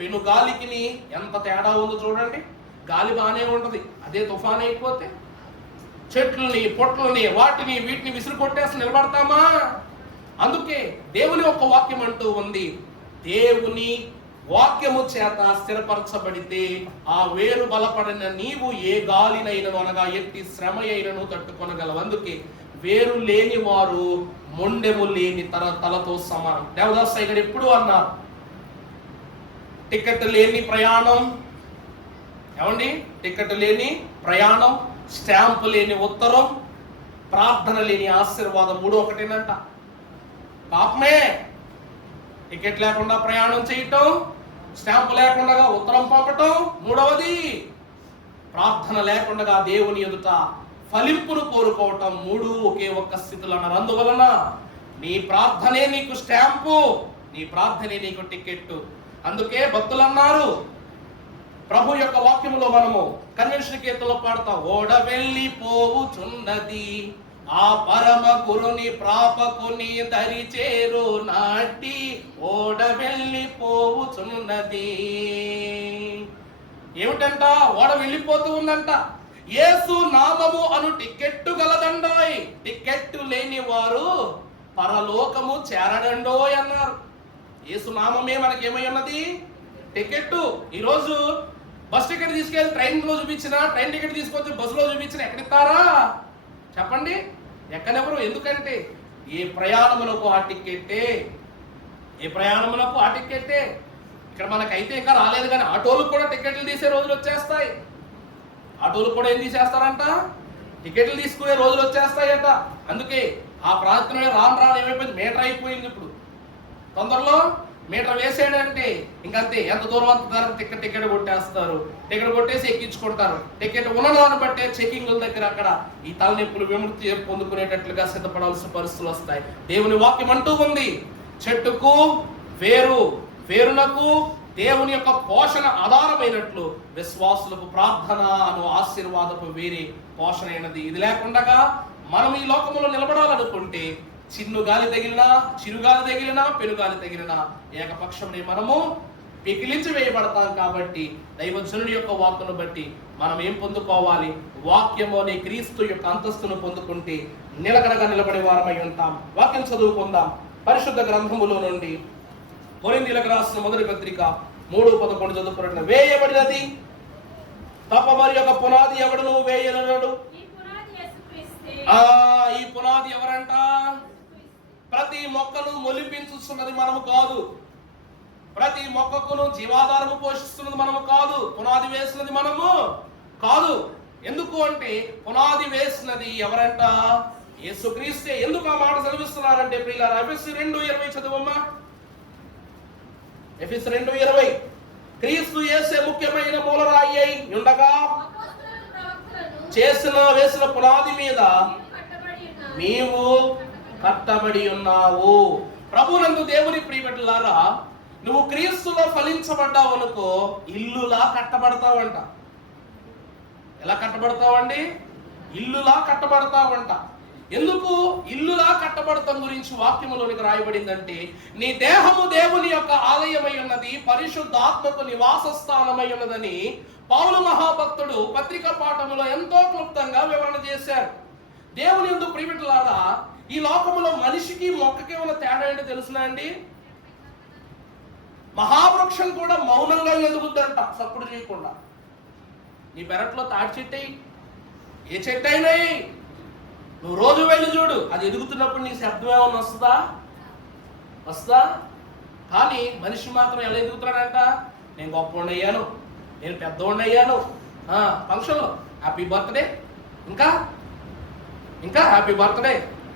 పెనుగాలికిని ఎంత తేడా ఉందో చూడండి. గాలి బాగానే ఉంటుంది, అదే తుఫాన్ అయిపోతే చెట్లని పొట్లని వాటిని వీటిని విసురు కొట్టేసి నిలబడతామా? అందుకే దేవుని ఒక వాక్యం అంటూ ఉంది, దేవుని వాక్యము చేత స్థిరపరచబడితే ఆ వేరు బలపడిన నీవు ఏ గాలినైనను అనగా ఎట్టి శ్రమ అయినను తట్టుకొనగలవు. అందుకే వేరు లేని వారు మొండెము లేని తలతో సమానం. దేవదాస్ గారు ఎప్పుడు అన్నారు, టికెట్ లేని ప్రయాణం, ఏమండి, టికెట్ లేని ప్రయాణం, స్టాంపు లేని ఉత్తరం, ప్రార్థన లేని ఆశీర్వాదం, 3 ఒకటేనంట. పాపమే టికెట్ లేకుండా ప్రయాణం చేయటం, స్టాంపు లేకుండా ఉత్తరం పంపటం, 3వది ప్రార్థన లేకుండా దేవుని ఎదుట ఫలింపును కోరుకోవటం. 3 ఒకే ఒక్క స్థితిలో అన్నారు. అందువలన నీ ప్రార్థనే నీకు స్టాంపు, నీ ప్రార్థనే నీకు టికెట్. అందుకే భక్తులు అన్నారు, ప్రభు యొక్క వాక్యములో మనము కన్వెన్షన్ కీర్తనలో పాడతాం, ఓడ వెళ్ళిపోవుచున్నది ఆ పరమ గురుని ప్రాపకుని దరి చేరు నాటి, ఓడ వెళ్ళిపోవుచున్నది. ఏమిటంట? ఓడ వెళ్ళిపోతూ ఉందంట. యేసు నామము అను టికెట్టు గలదండోయ్, టికెట్టు లేని వారు పరలోకము చేరడండోయ్ అన్నారు. యేసు నామమే మనకేమై ఉన్నది? టికెట్టు. ఈరోజు బస్ టికెట్ తీసుకెళ్ళి ట్రైన్లో చూపించిన, ట్రైన్ టికెట్ తీసుకొచ్చి బస్సులో చూపించిన ఎక్కడిస్తారా చెప్పండి? ఎక్కడెవరు. ఎందుకంటే ఏ ప్రయాణములకు ఆ టికెట్టే, ఏ ప్రయాణములకు ఆ టికెట్టే. ఇక్కడ మనకైతే ఇంకా రాలేదు, కానీ ఆటోలకు కూడా టికెట్లు తీసే రోజులు వచ్చేస్తాయి. ఆటోలు కూడా ఏం తీసేస్తారంట? టికెట్లు తీసుకునే రోజులు వచ్చేస్తాయట. అందుకే ఆ ప్రాంతంలో రాను రాను ఏమైపోయింది, మీటర్ అయిపోయింది. ఇప్పుడు తొందరలో మీటర్ వేసేయడంటే ఇంకంతే, ఎంత దూరం అంత ధర టికెట్ కొట్టేస్తారు. టికెట్ కొట్టేసి ఎక్కించుకుంటారు. టికెట్ ఉన్నదాన్ని బట్టే చెకింగ్ల దగ్గర అక్కడ ఈ తలనొప్పులు విముక్తి పొందుకునేటట్లుగా సిద్ధపడాల్సిన పరిస్థితులు వస్తాయి. దేవుని వాక్యం అంటూ ఉంది, చెట్టుకు వేరు, వేరునకు దేవుని యొక్క పోషణ ఆధారమైనట్లు విశ్వాసులకు ప్రార్థన అను ఆశీర్వాదపు వేరే పోషణ అయినది. ఇది లేకుండా మనం ఈ లోకములో నిలబడాలనుకుంటే చిన్ను గాలి తగిలినా, చిరుగాలి తగిలినా, పెనుగాలి తగిలినా ఏకపక్షంని మనము పికిలించి వేయబడతాం. కాబట్టి దైవజనుడి యొక్క వాక్కును బట్టి మనం ఏం పొందుకోవాలి? వాక్యము అనే క్రీస్తు యొక్క అంతస్తును పొందుకుంటే నిలకడగా నిలబడే వారమై ఉంటాం. వాక్యం చదువుకుందాం. పరిశుద్ధ గ్రంథములో నుండి కొరింథీయులకు రాసిన మొదటి పత్రిక 3:11 చదువుకున్నట్లు, వేయబడినది తప్ప మరి యొక్క పునాది ఎవడును వేయలేడు. ఈ పునాది ఎవరంట? ప్రతి మొక్కను మొలిపించుతున్నది మనము కాదు, ప్రతి మొక్కకును జీవాధారము పోషిస్తున్నది మనము కాదు, పునాది వేసినది మనము కాదు. ఎందుకు అంటే పునాది వేసినది ఎవరంట? యేసుక్రీస్తే. ఎందుకు ఆ మాట చదివిస్తున్నారంటే ప్రియులారా, ఎఫెసీ 2:20 చదువమ్మా. ఎఫెసీ 2:20, క్రీస్తు యేసే ముఖ్యమైన మూలరాయి అయి ఉండగా వేసిన పునాది మీద నీవు కట్టబడి ఉన్నావు. ప్రభునందు దేవుని ప్రియబిడ్డలారా, నువ్వు క్రీస్తులో ఫలించబడ్డావు అనుకో, ఇల్లులా కట్టబడతావంట. ఎలా కట్టబడతావండి? ఇల్లులా కట్టబడతావంట. ఎందుకు ఇల్లులా కట్టబడటం గురించి వాక్యములోనికి రాయబడిందంటే, నీ దేహము దేవుని యొక్క ఆలయమై ఉన్నది, పరిశుద్ధాత్మకు నివాస స్థానమై ఉన్నదని పౌలు మహాభక్తుడు పత్రికా పాఠములో ఎంతో క్లుప్తంగా వివరణ చేశారు. దేవుని యందు ప్రియబిడ్డలారా, ఈ లోకములో మనిషికి మొక్కకి ఉన్న తేడా ఏంటో తెలుసునా అండి? మహావృక్షం కూడా మౌనంగా ఎదుగుద్దంట, సప్పుడు చేయకుండా. నీ పెరట్లో తాటి చెట్టు, ఏ చెట్టు అయినా నువ్వు రోజు వెళ్ళి చూడు, అది ఎదుగుతున్నప్పుడు నీ శబ్దం ఏమన్నా వస్తుందా? కానీ మనిషి మాత్రం ఎలా ఎదుగుతున్నాడంట? నేను గొప్పవాడిని అయ్యాను, నేను పెద్దవాడిని అయ్యాను, ఫంక్షన్లో హ్యాపీ బర్త్డే, ఇంకా హ్యాపీ బర్త్డే,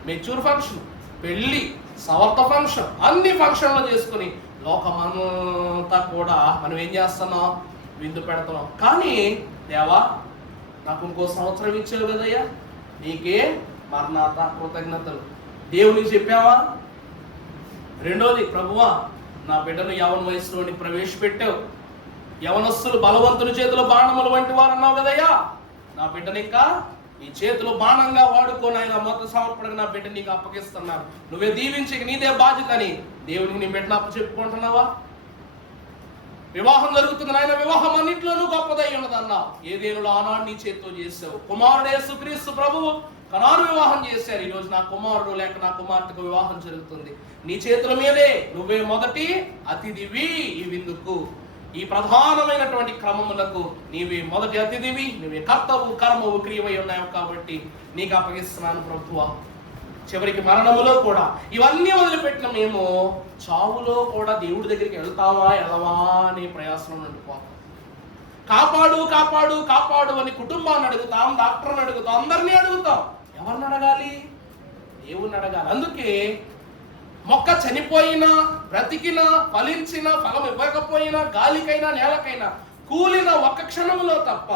మెచ్యూర్ ఫంక్షన్, పెళ్ళి, సవర్త ఫంక్షన్, అన్ని ఫంక్షన్లు చేసుకుని లోకమంతా కూడా మనం ఏం చేస్తున్నాం? విందు పెడుతున్నాం. కానీ దేవా, నాకు ఇంకో సంవత్సరం ఇచ్చావు కదయ్యా, నీకే మరణాత కృతజ్ఞతలు. దేవునికి చెప్పావా? రెండోది, ప్రభువా, నా బిడ్డను యవన వయసులోని ప్రవేశపెట్టావు, యవనస్తులు బలవంతుని చేతిలో బాణములు వంటి వారు అన్నావు కదయ్యా, నా బిడ్డని ఇంకా ఈ చేతిలో బాణంగా వాడుకొని ఆయన మొత్తం సమర్పణగా నా బిడ్డ నీకు అప్పగిస్తున్నాను, నువ్వే దీవించి నీదే బాధ్యత అని దేవునికి నీ బిడ్డను అప్పు చెప్పుకుంటున్నావా? వివాహం జరుగుతుంది నాయన, వివాహం అన్నింటిలోనూ గొప్పదై ఉన్నదన్నావు, ఏదేనులో ఆనాడు నీ చేతితో చేసావు. కుమారుడు యేసుక్రీస్తు ప్రభువు కనాను వివాహం చేశారు. ఈరోజు నా కుమారుడు లేక నా కుమార్తెకు వివాహం జరుగుతుంది, నీ చేతుల మీదే, నువ్వే మొదటి అతిథివి ఈ విందుకు. ఈ ప్రధానమైనటువంటి క్రమములకు నీవే మొదటి అతిథివి, నువ్వే కర్తవు కర్మవు క్రియవై ఉన్నావు కాబట్టి నీకు అప్పగిస్తున్నాను ప్రభువా. చివరికి మరణములో కూడా ఇవన్నీ వదిలిపెట్టిన మేము చావులో కూడా దేవుడి దగ్గరికి వెళ్తావా వెళ్ళవా అనే ప్రయాసం ఉండిపోతాం. కాపాడు కాపాడు కాపాడు అని కుటుంబాన్ని అడుగుతాం, డాక్టర్ని అడుగుతాం, అందరినీ అడుగుతాం. ఎవరిని అడగాలి? దేవుణ్ణి అడగాలి. అందుకే మొక్క చనిపోయినా, బ్రతికినా, ఫలించినా, ఫలం ఇవ్వకపోయినా, గాలికైనా నేలకైనా కూలిన ఒక్క క్షణములో తప్ప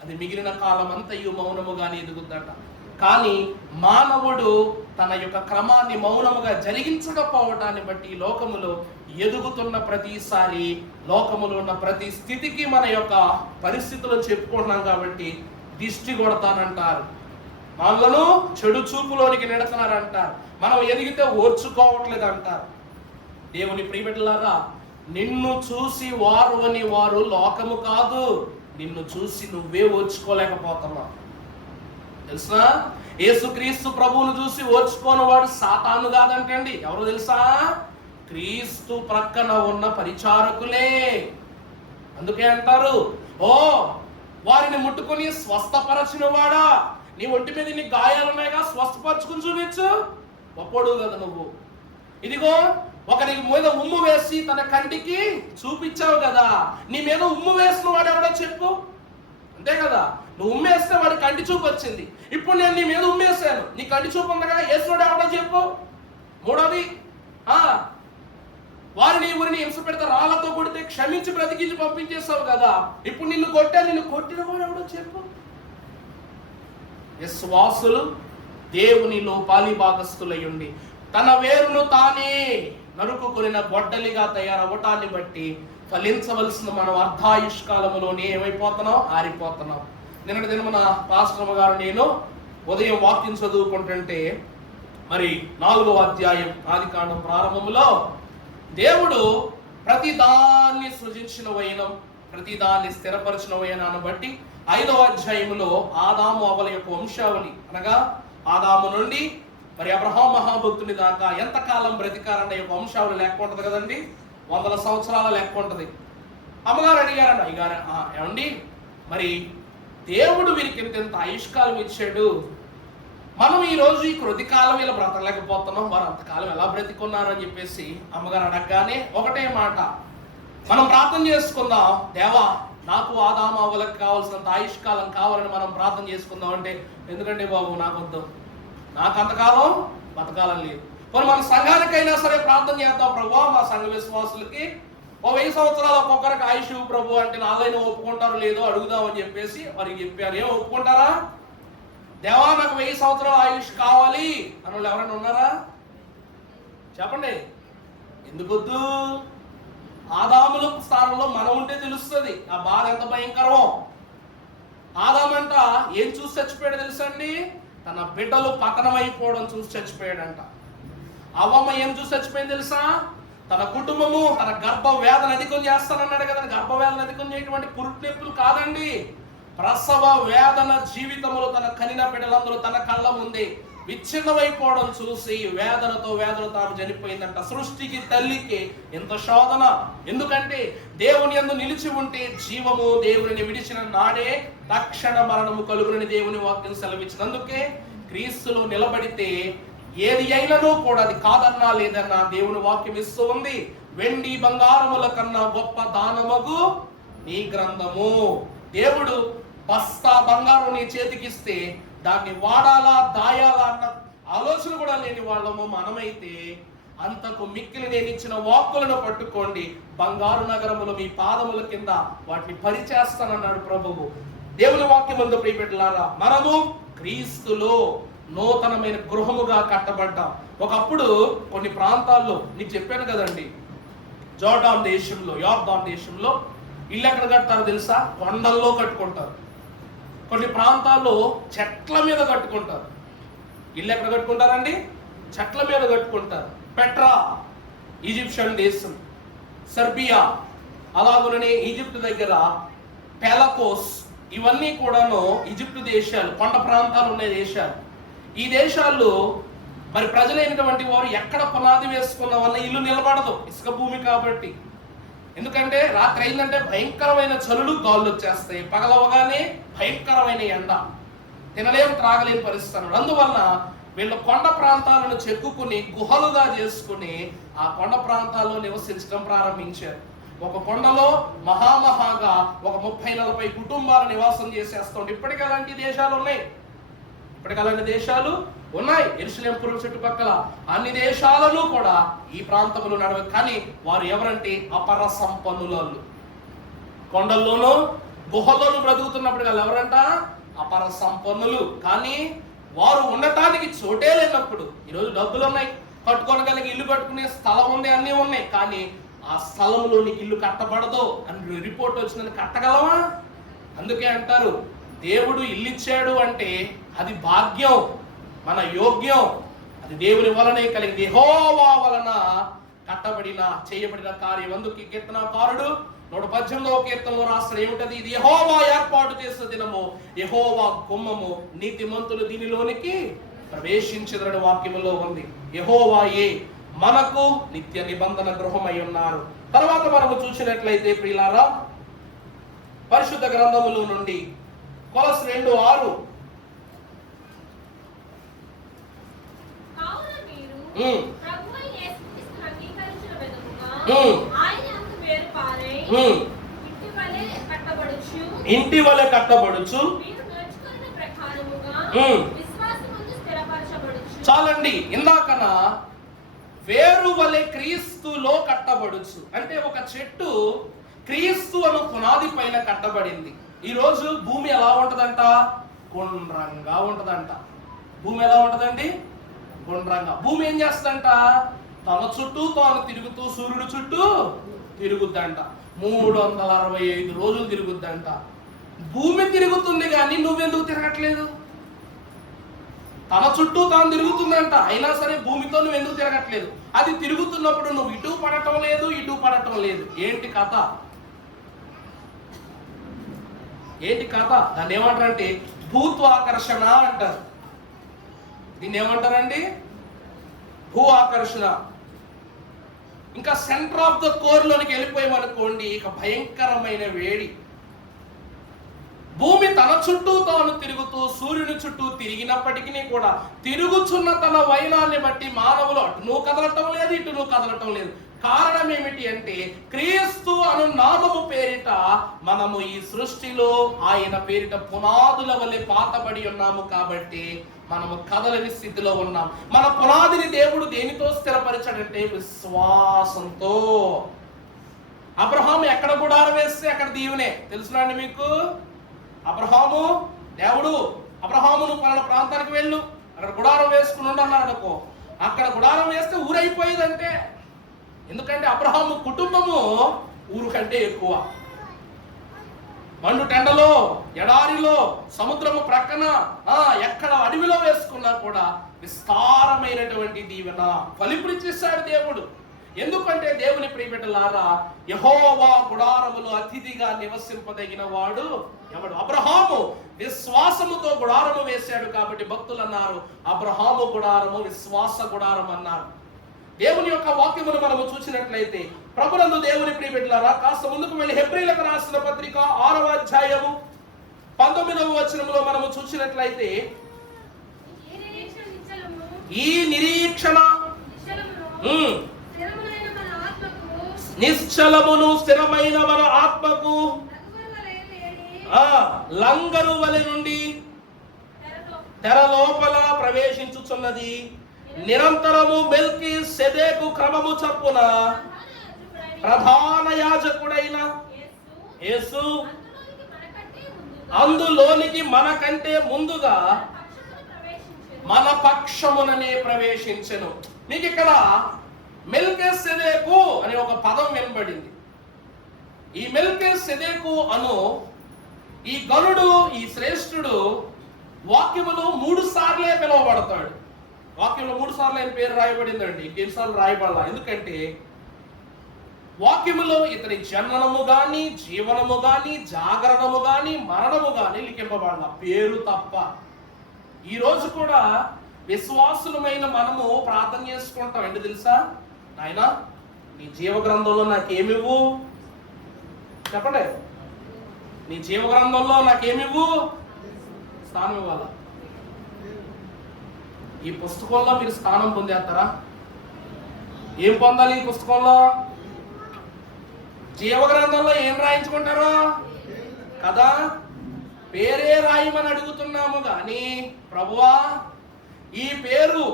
అది మిగిలిన కాలం అంతయు మౌనముగానే ఎదుగుద్దట. కానీ మానవుడు తన యొక్క క్రమాన్ని మౌనముగా జరిగించకపోవటాన్ని బట్టి లోకములో ఎదుగుతున్న ప్రతిసారి, లోకములో ఉన్న ప్రతి స్థితికి మన యొక్క పరిస్థితులను చెప్పుకుంటున్నాం కాబట్టి దిష్టి కొడతానంటారు, మనలను చెడు చూపులోనికి నెడుతున్నారంటారు, మనం ఎదిగితే ఓర్చుకోవట్లేదు అంటారు. దేవుని ప్రియబిడ్డలారా, నిన్ను చూసి వారు అని వారు లోకము కాదు, నిన్ను చూసి నువ్వే ఓర్చుకోలేకపోతున్నావు. తెలుసా? యేసుక్రీస్తు ప్రభువును చూసి ఓర్చుకోని వాడు సాతాను కాదంటండి. ఎవరు తెలుసా? క్రీస్తు ప్రక్కన ఉన్న పరిచారకులే. అందుకే అంటారు, ఓ వారిని ముట్టుకొని స్వస్థపరచిన వాడా, నీ ఒంటి మీద నీ గాయాలున్నాయిగా, స్వస్థపరచుకుని చూపించు. గొప్పడు కదా నువ్వు. ఇదిగో ఒకరి మీద ఉమ్ము వేసి తన కంటికి చూపించావు కదా, నీ మీద ఉమ్ము వేసిన వాడు ఎవడో చెప్పు. అంతే కదా, నువ్వు ఉమ్మేస్తే వాడి కంటి చూపు వచ్చింది. ఇప్పుడు నేను నీ మీద ఉమ్మేసాను, నీ కంటి చూపు ఉందగా, వేసినోడు ఎవడో చెప్పు. మూడోది, వారిని ఊరిని హింస పెడితే రాళ్లతో కొడితే క్షమించి బ్రతికించి పంపించేస్తావు కదా, ఇప్పుడు నిన్ను కొట్టిన వాడు ఎవడో చెప్పు. విశ్వాసులు దేవునిలో పాలిభాగస్తులయ్యుండి తన వేరును తానే నరుకుకొనిన గొడ్డలిగా తయారవటాన్ని బట్టి ఫలించవలసిన మనం అర్ధాయుష్కాలములోనే ఏమైపోతున్నాం? ఆరిపోతున్నాం. నిన్నటి దినమున పాస్టర్ గారు నేను ఉదయం వాక్యం చదువుకుంటుంటే, మరి 4వ అధ్యాయం ఆదికాండం ప్రారంభములో దేవుడు ప్రతిదాన్ని సృజించిన వైనం, ప్రతిదాన్ని స్థిరపరిచిన వైనాన్ని బట్టి 5వ అధ్యాయములో ఆదాము అవ్వల యొక్క వంశావళి, అనగా ఆదాము నుండి మరి అబ్రహాం మహాభక్తుని దాకా ఎంతకాలం బ్రతికారన్న యొక్క వంశావళి లేకపోతుంది కదండి. వందల సంవత్సరాల లెక్క ఉంటుంది. అమ్మగారు అడిగారంట, అయ్యగారు ఏమండి మరి దేవుడు వీరికి ఎంత ఆయుష్కాలం ఇచ్చాడు, మనం ఈరోజు ఈ కొద్ది కాలం ఇలా బ్రతకలేకపోతున్నాం, వారు అంతకాలం ఎలా బ్రతికున్నారు అని చెప్పేసి అమ్మగారు అడగగానే ఒకటే మాట, మనం ప్రార్థన చేసుకుందాం, దేవా నాకు ఆదాము అవ్వలకు కావాల్సినంత ఆయుష్కాలం కావాలని మనం ప్రార్థన చేసుకుందాం అంటే, ఎందుకంటే బాబు నాకొద్దు, నాకు అంతకాలం బతకాలని లేదు. మరి మన సంఘానికైనా సరే ప్రార్థన చేద్దాం ప్రభువా, మా సంఘ విశ్వాసులకి 1000 సంవత్సరాలు ఒక్కొక్కరికి ఆయుష్ ప్రభు అంటే నాలైనా ఒప్పుకుంటారు లేదో అడుగుదాం అని చెప్పేసి వారికి చెప్పారు. ఏం ఒప్పుకుంటారా? దేవా నాకు 1000 సంవత్సరాల ఆయుష్ కావాలి అని వాళ్ళు ఎవరైనా ఉన్నారా? చెప్పండి. ఎందుకొద్దు? ఆదాముల స్థానంలో మనం ఉంటే తెలుస్తుంది ఆ బాధ ఎంత భయంకరమో. ఆదామంట ఏం చూసి చచ్చిపోయాడు తెలుసండి? తన బిడ్డలు పతనమైపోవడం చూసి చచ్చిపోయాడంట. అవ్వమ్మ ఏం చూసి చచ్చిపోయింది తెలుసా? తన కుటుంబము తన గర్భ వేదన అధికం చేస్తానన్నాడు కదా. గర్భ వేదన అధికం చేయటువంటి పురుటి నొప్పులు కాదండి, ప్రసవ వేదన జీవితంలో తన కనిన బిడ్డలందరూ తన కళ్ళ ముందే విచ్ఛిన్నమైపోవడం చూసి వేదనతో ఆమె చనిపోయిందంట. సృష్టికి తల్లికి ఎంత శోధన. ఎందుకంటే దేవుని యందు నిలిచి ఉంటే జీవము, దేవుని విడిచిన నాడే తక్షణ మరణము కలుగునని దేవుని వాక్యం సెలవిచ్చినందుకే క్రీస్తులో నిలబడితే ఏది అయినను కూడా అది కాదన్నా లేదన్నా దేవుని వాక్యం ఇస్తూ ఉంది. వెండి బంగారముల కన్నా గొప్ప దానమగు నీ గ్రంథము. దేవుడు బస్తా బంగారం నీ చేతికిస్తే దాన్ని వాడాలా దాయాలా అన్న ఆలోచన కూడా లేని వాళ్ళము మనమైతే, అంతకు మిక్కిలి నేను ఇచ్చిన వాక్కులను పట్టుకోండి, బంగారు నగరములు మీ పాదముల కింద వాటిని పరిచేస్తానన్నాడు ప్రభువు. దేవుని వాక్యం ముందు ప్రియబిడ్డలారా, మనము క్రీస్తులో నూతనమైన గృహముగా కట్టబడ్డాం. ఒకప్పుడు కొన్ని ప్రాంతాల్లో నీకు చెప్పాను కదండి, జోర్డాన్ దేశంలో, యోర్దాన్ దేశంలో ఇల్లు ఎక్కడ కడతారో తెలుసా? కొండల్లో కట్టుకుంటారు. కొన్ని ప్రాంతాల్లో చెట్ల మీద కట్టుకుంటారు. ఇల్లు ఎక్కడ కట్టుకుంటారండి? చెట్ల మీద కట్టుకుంటారు. పెట్రా ఈజిప్షియన్ దేశం, సెర్బియా, అలాగుననే ఈజిప్ట్ దగ్గర పెలకోస్, ఇవన్నీ కూడాను ఈజిప్ట్ దేశాలు, కొండ ప్రాంతాలు ఉన్న దేశాలు. ఈ దేశాల్లో మరి ప్రజలైనటువంటి వారు ఎక్కడ పునాది వేసుకున్న వల్ల ఇల్లు నిలబడదు, ఇసుక భూమి కాబట్టి. ఎందుకంటే రాత్రి అయిందంటే భయంకరమైన చలులు, గాళ్ళు వచ్చేస్తాయి. పగలవగానే భయంకరమైన ఎండ, తినలేం త్రాగలేని పరిస్థితులు. అందువల్ల వీళ్ళు కొండ ప్రాంతాలను చెక్కుకుని గుహలుగా చేసుకుని ఆ కొండ ప్రాంతాల్లో నివసించడం ప్రారంభించారు. ఒక కొండలో మహాగా ఒక 30-40 కుటుంబాలు నివాసం చేసేస్తుంటే ఇప్పటికీ అలాంటి దేశాలు ఉన్నాయి. యెరూషలేం పురం చుట్టుపక్కల అన్ని దేశాలను కూడా ఈ ప్రాంతంలో నడవ. కానీ వారు ఎవరంటే అపర సంపన్నులు. కొండల్లోనూ గుహల్లోనూ బ్రతుకుతున్నప్పుడు వాళ్ళు ఎవరంట? అపర సంపన్నులు. కానీ వారు ఉండటానికి చోటే లేనప్పుడు, ఈరోజు డబ్బులు ఉన్నాయి, కట్టుకోగలిగి ఇల్లు కట్టుకునే స్థలం ఉంది, అన్నీ ఉన్నాయి, కానీ ఆ స్థలంలో నీకు ఇల్లు కట్టబడదు అని రిపోర్ట్ వచ్చిందని కట్టగలవా? అందుకే అంటారు, దేవుడు ఇల్లు ఇచ్చాడు అంటే అది భాగ్యం, మన యోగ్యం, అది దేవుని వలనే కలిగింది, యెహోవా వలన కట్టబడిన చేయబడిన కార్యం. అందుకే కీర్తనాకారుడు 118వ కీర్తనలో రాస్తాడు ఏమిటది? ఇది యెహోవా ఏర్పాటు చేసిన దినము, యెహోవా గుమ్మము, నీతిమంతులు దీనిలోనికి ప్రవేశించెదరని వాక్యములో ఉంది. యెహోవాయే మనకు నిత్య నిబంధన గృహమై ఉన్నారు. తర్వాత మనము చూసినట్లయితే ప్రియులారా, పరిశుద్ధ గ్రంథములో నుండి కొలస్సీ 2:6 ఇంటి వలె కట్టబడుచు. చాలండి, ఇందాకన వేరు వలె క్రీస్తులో కట్టబడుచు అంటే ఒక చెట్టు క్రీస్తు అను పునాది పైన కట్టబడింది. ఈరోజు భూమి ఎలా ఉంటదంట? గుండ్రంగా ఉంటదంట. భూమి ఎలా ఉంటదండి? గుండ్రంగా. భూమి ఏం చేస్తుందంట? తన చుట్టూ తాను తిరుగుతూ సూర్యుడు చుట్టూ తిరుగుద్దంట. 365 రోజులు తిరుగుద్దంట. భూమి తిరుగుతుంది కానీ నువ్వెందుకు తిరగట్లేదు? తన చుట్టూ తాను తిరుగుతుందంట, అయినా సరే భూమితో నువ్వు ఎందుకు తిరగట్లేదు? అది తిరుగుతున్నప్పుడు నువ్వు ఇటు పడటం లేదు, ఇటు పడటం లేదు. ఏంటి కథ? ఏంటి కథ? దాన్ని ఏమంటారంటే భూత్వాకర్షణ అంటారు. దీన్ని ఏమంటారండి? భూ ఆకర్షణ. ఇంకా సెంటర్ ఆఫ్ ద కోర్ లోనికి వెళ్ళిపోయామనుకోండి, ఇక భయంకరమైన వేడి. భూమి తన చుట్టూ తాను తిరుగుతూ సూర్యుని చుట్టూ తిరిగినప్పటికీ కూడా తిరుగుచున్న తన వైనాన్ని బట్టి మానవులు అటును కదలటం లేదు, ఇటును కదలటం లేదు. కారణం ఏమిటి అంటే క్రీస్తు అను నామము పేరిట మనము ఈ సృష్టిలో ఆయన పేరిట పునాదుల వలె పాతబడి ఉన్నాము. కాబట్టి మనము కదలని స్థితిలో ఉన్నాం. మన పునాదిని దేవుడు దేనితో స్థిరపరిచాడంటే విశ్వాసంతో. అబ్రహాము ఎక్కడ గుడారం వేస్తే అక్కడ దీవెనే. తెలుసునండి మీకు? అబ్రహాము దేవుడు అబ్రహామును పలానా ప్రాంతానికి వెళ్ళు, అక్కడ గుడారం వేసుకుని ఉండన్నాడు అనుకో, అక్కడ గుడారం వేస్తే ఊరైపోయేదంటే. ఎందుకంటే అబ్రహాము కుటుంబము ఊరు కంటే ఎక్కువ. మండు టెండలో, ఎడారిలో, సముద్రము ప్రక్కన, ఎక్కడ అడవిలో వేసుకున్నా కూడా విస్తారమైనటువంటి దీవెన ఫలింపచేశాడు దేవుడు. ఎందుకంటే దేవుని ప్రియబిడ్డలారా, యెహోవా గుడారములో అతిథిగా నివసింపదగిన వాడు ఎవడు? అబ్రహాము విశ్వాసముతో గుడారము వేశాడు. కాబట్టి భక్తులు అన్నారు అబ్రహాము గుడారము విశ్వాస గుడారం అన్నారు. దేవుని యొక్క వాక్యమును మనము చూసినట్లయితే ప్రభునందు దేవుని ప్రియబిడ్డలారా, కాస్త ముందుకు వెళ్ళి హెబ్రీయులకు రాసిన పత్రిక 6వ అధ్యాయము 19వ వచనములో మనము చూసినట్లయితే ఈ నిరీక్షణ నిశ్చలమును స్థిరమైన మన ఆత్మకు లంగరు వలె నుండి తెర లోపల ప్రవేశించుచున్నది. నిరంతరము మెల్కీసెదెకు క్రమము చొప్పున ప్రధాన యాజకుడైన యేసు అందులోనికి మనకంటే ముందుగా మన పక్షముననే ప్రవేశించెను. మీకు ఇక్కడ మెల్కీసెదెకు అనే ఒక పదం వినబడింది. ఈ మెల్కీసెదెకు అను ఈ గనుడు, ఈ శ్రేష్ఠుడు వాక్యములో 3 సార్లే పిలువబడతాడు. వాక్యంలో 3 సార్లు ఆయన పేరు రాయబడిందండి, ఇంకెన్నిసార్లు రాయబడాల? ఎందుకంటే వాక్యములో ఇతని జననము గాని, జీవనము గాని, జాగరణము గాని, మరణము గాని లిఖింపబడాల, పేరు తప్ప. ఈ రోజు కూడా విశ్వాసులమైన మనము ప్రార్థన చేసుకుంటాం. ఏంటి తెలుసా? నాయనా నీ జీవ గ్రంథంలో నాకేమివ్వు చెప్పండి. నీ జీవ గ్రంథంలో నాకేమివ్వు? స్థానం ఇవ్వాల. ఈ పుస్తకంలో మీరు స్థానం పొందేస్తారా? ఏం పొందాలి ఈ పుస్తకంలో? జీవ గ్రంథంలో ఏం రాయించుకుంటారో కదా, పేరే రాయమని అడుగుతున్నాము. కానీ ప్రభువా ఈ పేరు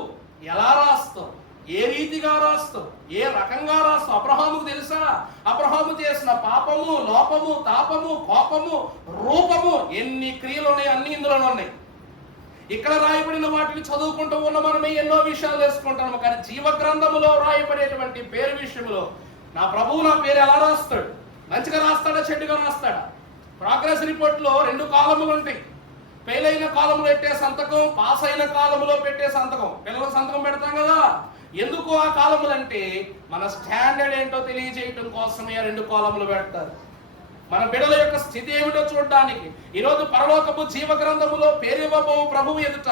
ఎలా రాస్తావు, ఏ రీతిగా రాస్తావు, ఏ రకంగా రాస్తావు? అబ్రహాముకు తెలుసా? అబ్రహాము చేసిన పాపము, లోపము, తాపము, కోపము, రూపము, ఎన్ని క్రియలు ఉన్నాయి అన్ని ఇందులోనే ఉన్నాయి. ఇక్కడ రాయబడిన వాటిని చదువుకుంటూ ఉన్న మనమే ఎన్నో విషయాలు తెలుసుకుంటాము. కానీ జీవ గ్రంథములో రాయబడేటువంటి పేరు విషయంలో నా ప్రభువు నా పేరు ఎలా రాస్తాడు? మంచిగా రాస్తాడా, చెడ్డుగా రాస్తాడా? ప్రోగ్రెస్ రిపోర్ట్ లో 2 కాలములు ఉంటాయి. ఫెయిల్ అయిన కాలంలో పెట్టే సంతకం, పాస్ అయిన కాలంలో పెట్టే సంతకం. పిల్లల సంతకం పెడతాం కదా. ఎందుకు ఆ కాలములు అంటే మన స్టాండర్డ్ ఏంటో తెలియజేయటం కోసమే 2 కాలములు పెడతారు. మన బిడ్డల యొక్క స్థితి ఏమిటో చూడడానికి. ఈరోజు పరలోకపు జీవ గ్రంథములో పేరివ్వబో ప్రభువు ఎదుట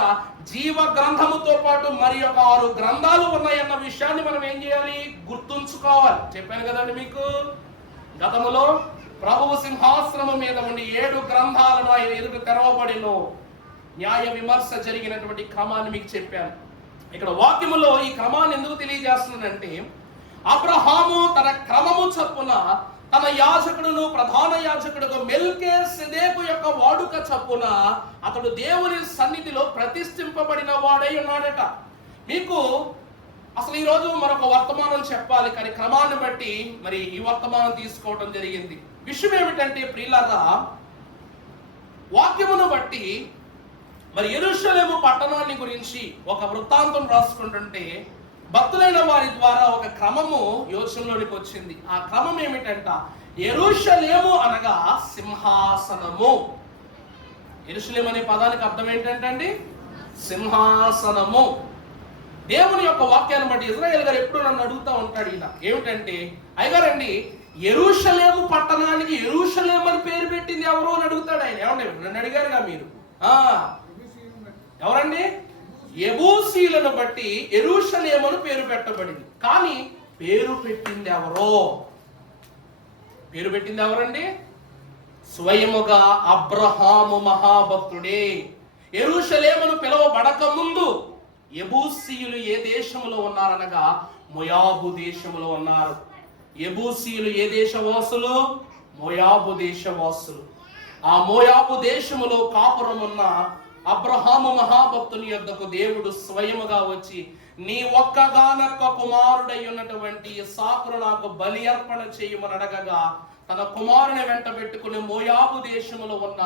జీవ గ్రంథముతో పాటు మరి 6 గ్రంథాలు ఉన్నాయన్న విషయాన్ని మనం ఏం చేయాలి? గుర్తుంచుకోవాలి. చెప్పాను కదండి మీకు. గతములో ప్రభువు సింహాసనము మీద ఉండి 7 గ్రంథాలను ఆయన ఎదుట తెరవబడిన న్యాయ విమర్శ జరిగినటువంటి క్రమాన్ని మీకు చెప్పాను. ఇక్కడ వాక్యములో ఈ క్రమాన్ని ఎందుకు తెలియజేస్తున్నానంటే అబ్రహాము తన క్రమము చొప్పున తన యాజకుడును ప్రధాన యాజకుడుకు మెల్కీసెదెకు యొక్క వాడుక చొప్పున అతడు దేవుని సన్నిధిలో ప్రతిష్ఠింపబడిన వాడై ఉన్నాడట. మీకు అసలు ఈరోజు మరొక వర్తమానం చెప్పాలి, కానీ క్రమాన్ని బట్టి మరి ఈ వర్తమానం తీసుకోవడం జరిగింది. విషయం ఏమిటంటే ప్రియులారా, వాక్యమును బట్టి మరి యెరూషలేము పట్టణాన్ని గురించి ఒక వృత్తాంతం రాసుకుంటుంటే భక్తులైన వారి ద్వారా ఒక క్రమము యోచనలోనికి వచ్చింది. ఆ క్రమం ఏమిటంట? యెరూషలేము అనగా సింహాసనము. యెరూషలేము అనే పదానికి అర్థం ఏంటంటే సింహాసనము. దేవుని యొక్క వాక్యాన్ని బట్టి ఇజ్రాయేల్ గారు ఎప్పుడు నన్ను అడుగుతూ ఉంటాడు, ఈయన ఏమిటంటే, అయ్యగారండి యెరూషలేము పట్టణానికి యెరూషలేము అని పేరు పెట్టింది ఎవరు అని అడుగుతాడు ఆయన. ఏమండి నన్ను అడిగారుగా మీరు, ఎవరండి? యెబూసీలను బట్టి యెరూషలేము అని పేరు పెట్టబడింది. కానీ పేరు పెట్టింది ఎవరో? పేరు పెట్టింది ఎవరండి? స్వయముగా అబ్రహాము మహాభక్తుడే. యెరూషలేమును పిలువబడక ముందు యెబూసీయులు ఏ దేశములో ఉన్నారనగా మోయాబు దేశములో ఉన్నారు. యెబూసీయులు ఏ దేశవాసులు? మోయాబు దేశవాసులు. ఆ మోయాబు దేశములో కాపురమున్న అబ్రహాము మహాభక్తుని యొద్దకు దేవుడు స్వయముగా వచ్చి, నీ ఒక్కగానొక్క కుమారుడై ఉన్నటువంటి ఇస్సాకును నాకు బలి అర్పణ చేయమని అడగగా, తన కుమారుని వెంట పెట్టుకుని మోయాబు దేశములో ఉన్న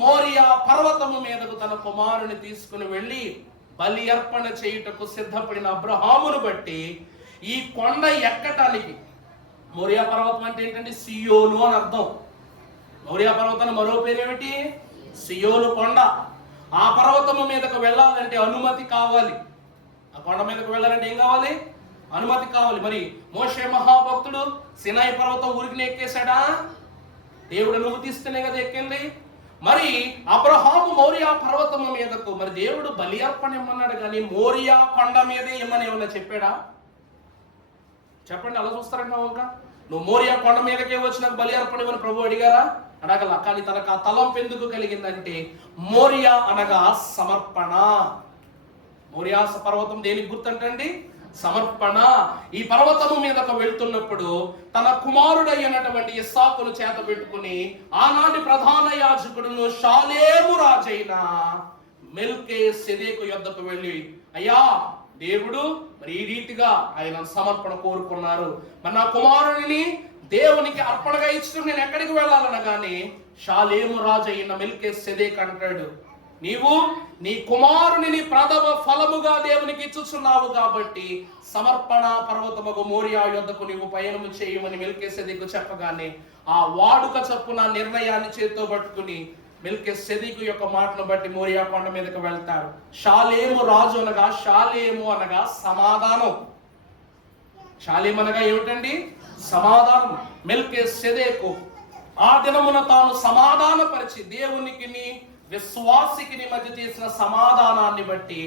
మోరియా పర్వతము మీదకు తన కుమారుని తీసుకుని వెళ్ళి బలి అర్పణ చేయుటకు సిద్ధపడిన అబ్రహామును బట్టి ఈ కొండ ఎక్కటానికి, మోరియా పర్వతం అంటే ఏంటంటే సియోను అని అర్థం. మోరియా పర్వతాన్ని మరో పేరు ఏమిటి? సియోను కొండ. ఆ పర్వతము మీదకు వెళ్ళాలంటే అనుమతి కావాలి. ఆ కొండ మీదకు వెళ్ళాలంటే ఏం కావాలి? అనుమతి కావాలి. మరి మోషే మహాభక్తుడు సినాయి పర్వతం ఊరికి ఎక్కేశాడా? దేవుడు అనుమతి ఇస్తేనే కదా ఎక్కింది. మరి అబ్రహాము మోరియా పర్వతము మీదకు మరి దేవుడు బలి అర్పణ ఇమ్మన్నాడు, కానీ మోరియా కొండ మీదే ఇమ్మని ఏమన్నా చెప్పాడా? చెప్పండి, అలా చూస్తారంట. ఇంకా నువ్వు మోరియా కొండ మీదకే వచ్చి నాకు బలి అర్పణ ఇవ్వని ప్రభు అడిగారా? అడగల. కానీ తనకు ఆ తలంపు ఎందుకు కలిగిందంటే మోరియా అనగా సమర్పణ. మోరియా పర్వతం దేనికి గుర్తంటండి? సమర్పణ. ఈ పర్వతము మీదకు వెళ్తున్నప్పుడు తన కుమారుడైనటువంటి ఇస్సాకును చేత పెట్టుకుని ఆనాటి ప్రధాన యాజకుడును షాలేము రాజైన మెల్కీసెదెకు యొద్దకు వెళ్ళి, అయ్యా దేవుడు మరి ఈ రీతిగా ఆయన సమర్పణ కోరుకున్నారు, మరి నా కుమారుడిని దేవునికి అర్పణగా ఇచ్చిన నేను ఎక్కడికి వెళ్ళాలనగానే షాలేము రాజు అయిన మెల్కీసెదెకు అంటాడు, నీవు నీ కుమారుని ప్రథమ ఫలముగా దేవునికి ఇచ్చుచున్నావు కాబట్టి సమర్పణ పర్వతముకు మోరియా యొద్దకు నీవు పయనము చేయమని మెల్కీసెదెకు చెప్పగానే ఆ వాడుక చొప్పున నిర్ణయాన్ని చేత్తో పట్టుకుని మెల్కీసెదెకు యొక్క మాటను బట్టి మోరియా కొండ మీదకు వెళ్తాడు. షాలేము రాజు అనగా, షాలేము అనగా సమాధానం. షాలేము అనగా ఏమిటండి? సమాధానం. మెల్కీసెదెకు ఆ దినమున తాను సమాధానపరిచి దేవునికి విశ్వాసికి మధ్య చేసిన సమాధానాన్ని బట్టి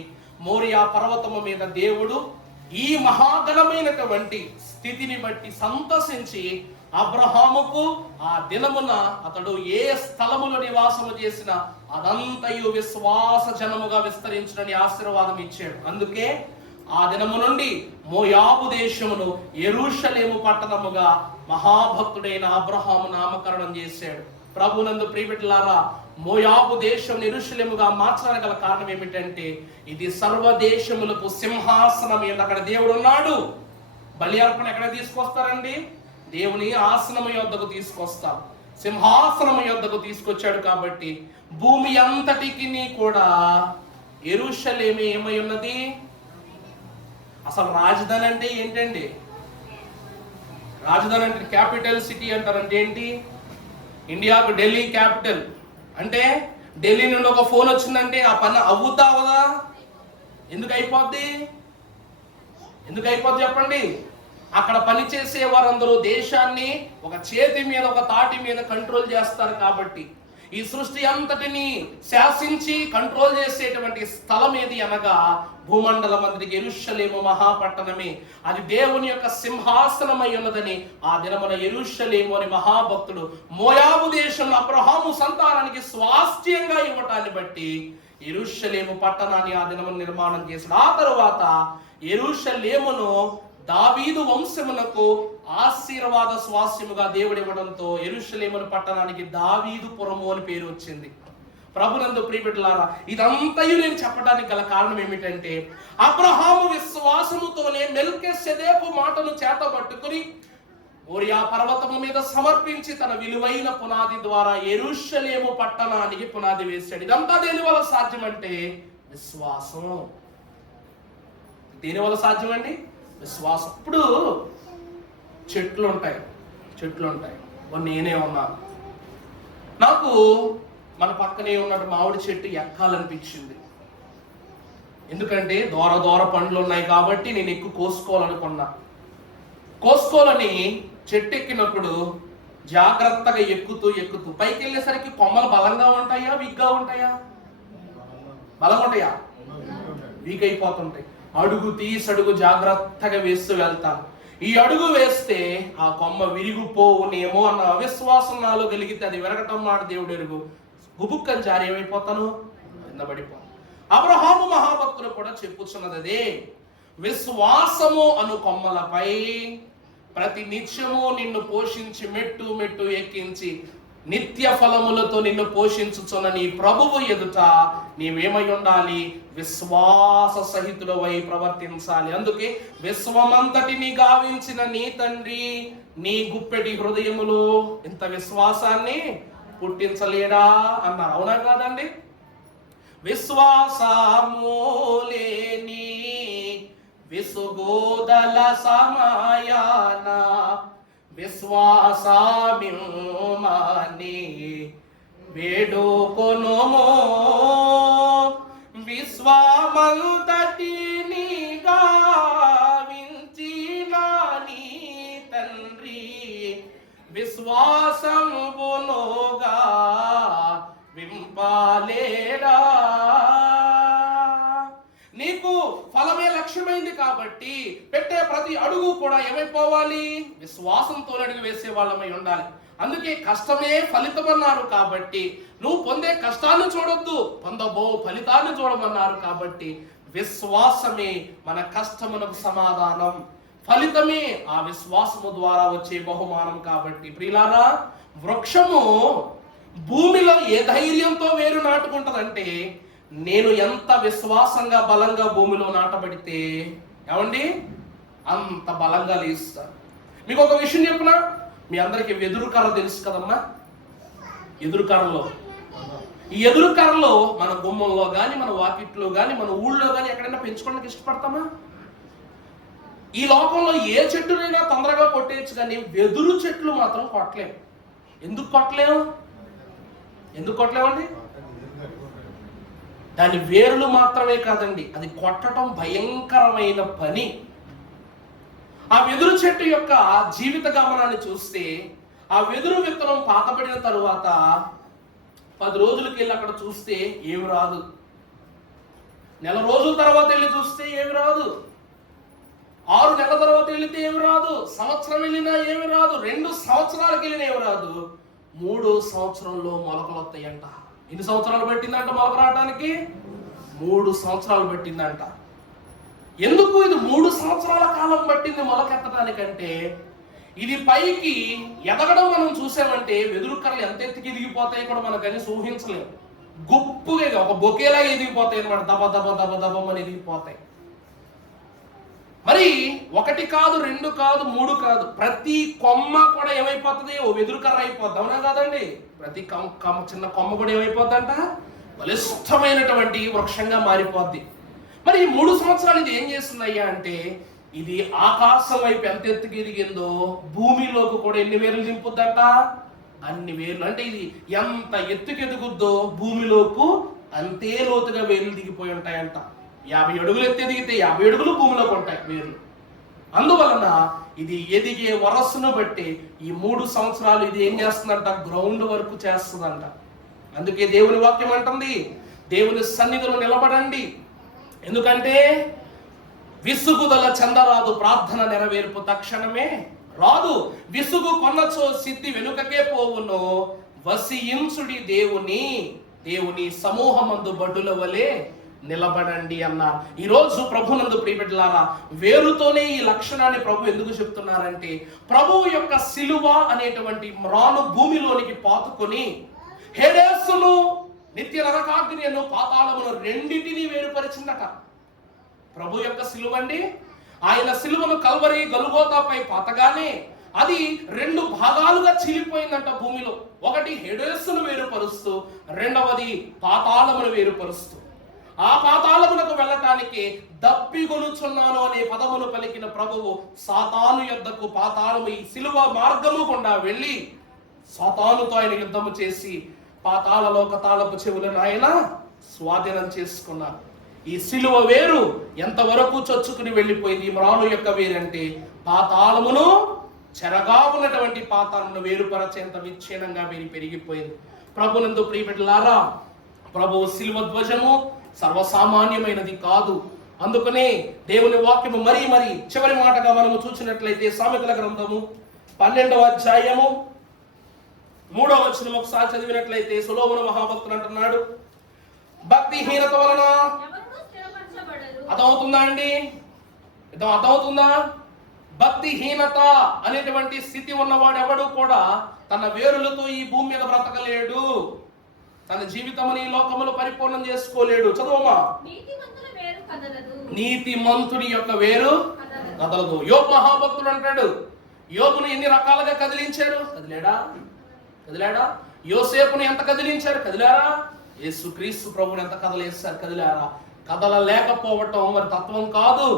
మోరియా పర్వతము మీద దేవుడు ఈ మహాఘనమైనటువంటి స్థితిని బట్టి సంతసించి అబ్రహాముకు ఆ దినమున అతడు ఏ స్థలములో నివాసము చేసిన అదంతయు విశ్వాస జనముగా విస్తరించునని ఆశీర్వాదం ఇచ్చాడు. అందుకే ఆ దినము నుండి మోయాబు దేశమును యెరూషలేము పట్టణముగా మహాభక్తుడైన అబ్రహాము నామకరణం చేశాడు. ప్రభునందు ప్రియబిడ్డలారా, మోయాబు దేశం యెరూషలేముగా మార్చడానికి గల కారణం ఏమిటంటే ఇది సర్వదేశములకు సింహాసనం. అక్కడ దేవుడు ఉన్నాడు. బలి అర్పణ ఎక్కడ తీసుకొస్తారండి? దేవుని ఆసనము యొద్దకు తీసుకొస్తారు. సింహాసనము యొద్దకు తీసుకొచ్చాడు కాబట్టి భూమి అంతటికి కూడా యెరూషలేము ఏమై ఉన్నది? అసలు రాజధాని అంటే ఏంటండి? రాజధాని అంటే క్యాపిటల్ సిటీ అంటారంటే ఏంటి? ఇండియాకు ఢిల్లీ క్యాపిటల్. అంటే ఢిల్లీ నుండి ఒక ఫోన్ వచ్చిందంటే ఆ పని అవుతా అవదా? ఎందుకు అయిపోద్ది? ఎందుకు అయిపోద్ది చెప్పండి? అక్కడ పనిచేసే వారందరూ దేశాన్ని ఒక చేతి మీద, ఒక తాటి మీద కంట్రోల్ చేస్తారు. కాబట్టి ఈ సృష్టి అంతటిని శాసించి కంట్రోల్ చేసేటువంటి స్థలం ఏది అనగా భూమండలం అంతటికి యెరూషలేము మహాపట్టణమే. అది దేవుని యొక్క సింహాసనమై ఉన్నదని ఆ దినమున యెరూషలేము అని మహాభక్తుడు మోయాబు దేశంలో అబ్రహాము సంతానానికి స్వాస్థ్యంగా ఇవ్వటాన్ని బట్టి యెరూషలేము పట్టణాన్ని ఆ దినమున నిర్మాణం చేశాడు. ఆ తరువాత యెరూషలేమును దావీదు వంశమునకు ఆశీర్వాద స్వాస్యముగా దేవుడు ఇవ్వడంతో యెరూషలేము పట్టణానికి దావీదుపురము అని పేరు వచ్చింది. ప్రభునందు ప్రియబిడ్డలారా, ఇదంతయు నేను చెప్పడానికి గల కారణం ఏమిటంటే అబ్రహాము విశ్వాసముతోనే మెల్కీసెదెకు మాటను చేతబట్టుకుని మోరియా పర్వతము మీద సమర్పించి తన విలువైన పునాది ద్వారా యెరూషలేము పట్టణానికి పునాది వేశాడు. ఇదంతా దేని వల్ల సాధ్యమంటే విశ్వాసం. దేని వల్ల సాధ్యమండి? విశ్వాసం. ఇప్పుడు చెట్లు ఉంటాయి. నేనే ఉన్నాను. నాకు మన పక్కనే ఉన్నట్టు మామిడి చెట్టు ఎక్కాలనిపించింది. ఎందుకంటే దూర పండ్లు ఉన్నాయి కాబట్టి నేను ఎక్కువ కోసుకోవాలని చెట్టు ఎక్కినప్పుడు జాగ్రత్తగా ఎక్కుతూ పైకి వెళ్ళేసరికి కొమ్మలు బలంగా ఉంటాయా, వీక్గా ఉంటాయా? బలంగా ఉంటాయా? వీక్ అయిపోతుంటాయి. అడుగు జాగ్రత్తగా వేస్తూ వెళ్తాను. ఈ అడుగు వేస్తే ఆ కొమ్మ విరిగిపోవునేమో అన్న అవిశ్వాసం నాలో కలిగితే అది విరగటం మాట దేవుడు ఎరుగు, గుబుక్కని జారి ఏమైపోతాను, కింద పడిపోతాను. అబ్రహాము మహాభక్తులు కూడా చెప్పుచున్నది అదే, విశ్వాసము అను కొమ్మలపై ప్రతి నిత్యము నిన్ను పోషించి మెట్టు మెట్టు ఎక్కించి నిత్య ఫలములతో నిన్ను పోషించుచున్న నీ ప్రభువు ఎదుట నీవేమై ఉండాలి, విశ్వాస సహితుడవై ప్రవర్తించాలి. అందుకే విశ్వమంతటిని గావించిన నీ తండ్రి నీ గుప్పెటి హృదయములో ఇంత విశ్వాసాన్ని పుట్టించలేడా అన్నారు. అవునా కాదండి? విశ్వాసము లేని విసుగోదల సమయాన విశ్వాసమిమ్మని వేడుకొనుము, విశ్వమంతటిని గావించిన నీ తండ్రి విశ్వాసముగా వింపాలేడా. నీకు ఫలమే లక్ష్యమైంది కాబట్టి పెట్టే ప్రతి అడుగు కూడా ఏమైపోవాలి, విశ్వాసంతో అడుగు వేసే వాళ్ళమై ఉండాలి. అందుకే కష్టమే ఫలితం అన్నారు కాబట్టి నువ్వు పొందే కష్టాన్ని చూడొద్దు, పొందబో ఫలితాన్ని చూడమన్నారు కాబట్టి విశ్వాసమే మన కష్టమునకు సమాధానం, ఫలితమే ఆ విశ్వాసము ద్వారా వచ్చే బహుమానం. కాబట్టి ప్రియులారా, వృక్షము భూమిలో ఏ ధైర్యంతో వేరు నాటుకుంటదంటే, నేను ఎంత విశ్వాసంగా బలంగా భూమిలో నాటబడితే ఏమండి అంత బలంగా లేస్తాను. మీకు ఒక విషయం చెప్పిన, మీ అందరికి వెదురు కర్ర తెలుసు కదమ్మా. ఎదురు కర్రలో, ఈ ఎదురు కర్రలో మన గుమ్మంలో కానీ మన వాకిట్లో కానీ మన ఊళ్ళో కానీ ఎక్కడైనా పెంచుకోవడానికి ఇష్టపడతామా? ఈ లోకంలో ఏ చెట్టునైనా తొందరగా కొట్టేయచ్చు, కానీ వెదురు చెట్లు మాత్రం కొట్టలేము. ఎందుకు కొట్టలేము? ఎందుకు కొట్టలేమండి? దాని వేరులు మాత్రమే కాదండి, అది కొట్టడం భయంకరమైన పని. ఆ వెదురు చెట్టు యొక్క జీవిత గమనాన్ని చూస్తే, ఆ వెదురు విత్తనం పాతబడిన తరువాత 10 రోజులకి వెళ్ళి అక్కడ చూస్తే ఏమి రాదు, నెల రోజుల తర్వాత వెళ్ళి చూస్తే ఏమి రాదు, 6 నెలల తర్వాత వెళితే ఏమి రాదు, సంవత్సరం వెళ్ళినా ఏమి రాదు, 2 సంవత్సరాలకు వెళ్ళినా ఏమి రాదు, 3వ సంవత్సరంలో మొలకలు వస్తాయంట. ఎన్ని సంవత్సరాలు పట్టిందంట మొలక రావడానికి? 3 సంవత్సరాలు పట్టిందంట. ఎందుకు ఇది 3 సంవత్సరాల కాలం పట్టింది మొలకెత్తడానికంటే, ఇది పైకి ఎదగడం మనం చూసామంటే వెదురు కర్రలు ఎంత ఎత్తుకి ఎదిగిపోతాయి కూడా మనకు అని ఊహించలేము. గుప్పుగా ఒక బొకేలాగా ఎదిగిపోతాయి అన్నమాట, దబ దబ దబ దబమని ఎదిగిపోతాయి. మరి 1 కాదు, 2 కాదు, 3 కాదు, ప్రతి కొమ్మ కూడా ఏమైపోతుంది, ఓ వెదురు కర్ర అయిపోద్ది. అవునా కాదండి? ప్రతి చిన్న కొమ్మ కూడా ఏమైపోద్దంట, బలిష్టమైనటువంటి వృక్షంగా మారిపోద్ది. మరి 3 సంవత్సరాలు ఇది ఏం చేస్తుందయ్యా అంటే, ఇది ఆకాశం వైపు ఎంత ఎత్తుకి ఎదిగిందో భూమిలోకి కూడా ఎన్ని వేర్లు దింపుద్దంట, అన్ని వేర్లు. అంటే ఇది ఎంత ఎత్తుకి ఎదుగుద్దో భూమిలోకి అంతే లోతుగా వేర్లు దిగిపోయి ఉంటాయంట. 50 అడుగులు ఎత్తి ఎదిగితే 50 అడుగులు భూమిలోకి ఉంటాయి వేర్లు. అందువలన ఇది ఎదిగే వరస్సును బట్టి ఈ 3 సంవత్సరాలు ఇది ఏం చేస్తుందంట, గ్రౌండ్ వర్క్ చేస్తుందంట. అందుకే దేవుని వాక్యం అంటుంది, దేవుని సన్నిధిలో నిలబడండి, ఎందుకంటే విసుగుదల చెందరాదు, ప్రార్థన నెరవేర్పు తక్షణమే రాదు. విసుగు కొన్నచో సిద్ధి వెనుకకే పోవును, వసించుడి దేవుని సమూహమందు బడ్డుల వలె నిలబడండి అన్నారు. ఈరోజు ప్రభునందు ప్రియబిడ్డలారా, వేరుతోనే ఈ లక్షణాన్ని ప్రభు ఎందుకు చెప్తున్నారంటే, ప్రభువు యొక్క సిలువ అనేటువంటి మ్రాను భూమిలోనికి పాతుకొని హేడేసును, నిత్య నరకాగ్నిను, పాతాళమును రెండింటినీ వేరుపరిచిందట. ప్రభు యొక్క సిలువ అండి, ఆయన సిలువను కల్వరి గలుగోతాపై పాతగానే అది 2 భాగాలుగా చీలిపోయిందంట భూమిలో. ఒకటి హేడేసును వేరుపరుస్తూ, రెండవది పాతాళమును వేరుపరుస్తూ. ఆ పాతాళమునకు వెళ్ళటానికి దప్పిగొనుచున్నాను అనే పదమును పలికిన ప్రభువు సాతాను యొద్దకు పాతాళము ఈ సిలువ మార్గము గుండా వెళ్ళి సాతానుతో ఆయన యుద్ధము చేసి పాతాళలోక తాళపు చెవులను ఆయన స్వాధీనం చేసుకున్నారు. ఈ సిలువ వేరు ఎంతవరకు చొచ్చుకుని వెళ్ళిపోయింది. ఈ మ్రాను యొక్క వేరంటే పాతాళమును, చెరగా ఉన్నటువంటి పాతాళమును వేరుపరచేంత విచ్ఛిన్నంగా పెరిగిపోయింది. ప్రభునందు ప్రియబిడ్డలారా, ప్రభువు సిలువ ధ్వజము సర్వసామాన్యమైనది కాదు. అందుకనే దేవుని వాక్యము మరీ చివరి మాటగా మనము చూసినట్లయితే సామెతల గ్రంథము 12వ అధ్యాయము 3వ వచనం ఒకసారి చదివినట్లయితే సొలొమోను మహాభక్తుడు అంటున్నాడు, భక్తిహీనత వలన అర్థమవుతుందా అండి? అర్థమవుతుందా? భక్తిహీనత అనేటువంటి స్థితి ఉన్నవాడు ఎవడు కూడా తన వేరులతో ఈ భూమి మీద బ్రతకలేడు, తన జీవితముని ఈ లోకములో పరిపూర్ణం చేసుకోలేడు. చదువమ్మా. నీతిమంతుడి యొక్క వేరు కదలదు. యోబు మహాభక్తుడు అంటాడు, యోబును ఎన్ని రకాలుగా కదిలించాడు? కదిలాడా? యోసేపును ఎంత కదిలించారు? కదిలారా? యేసుక్రీస్తు ప్రభువుని ఎంత కదలేస్తారు? కదిలారా? కదలలేకపోవటం మరి తత్వం కాదు.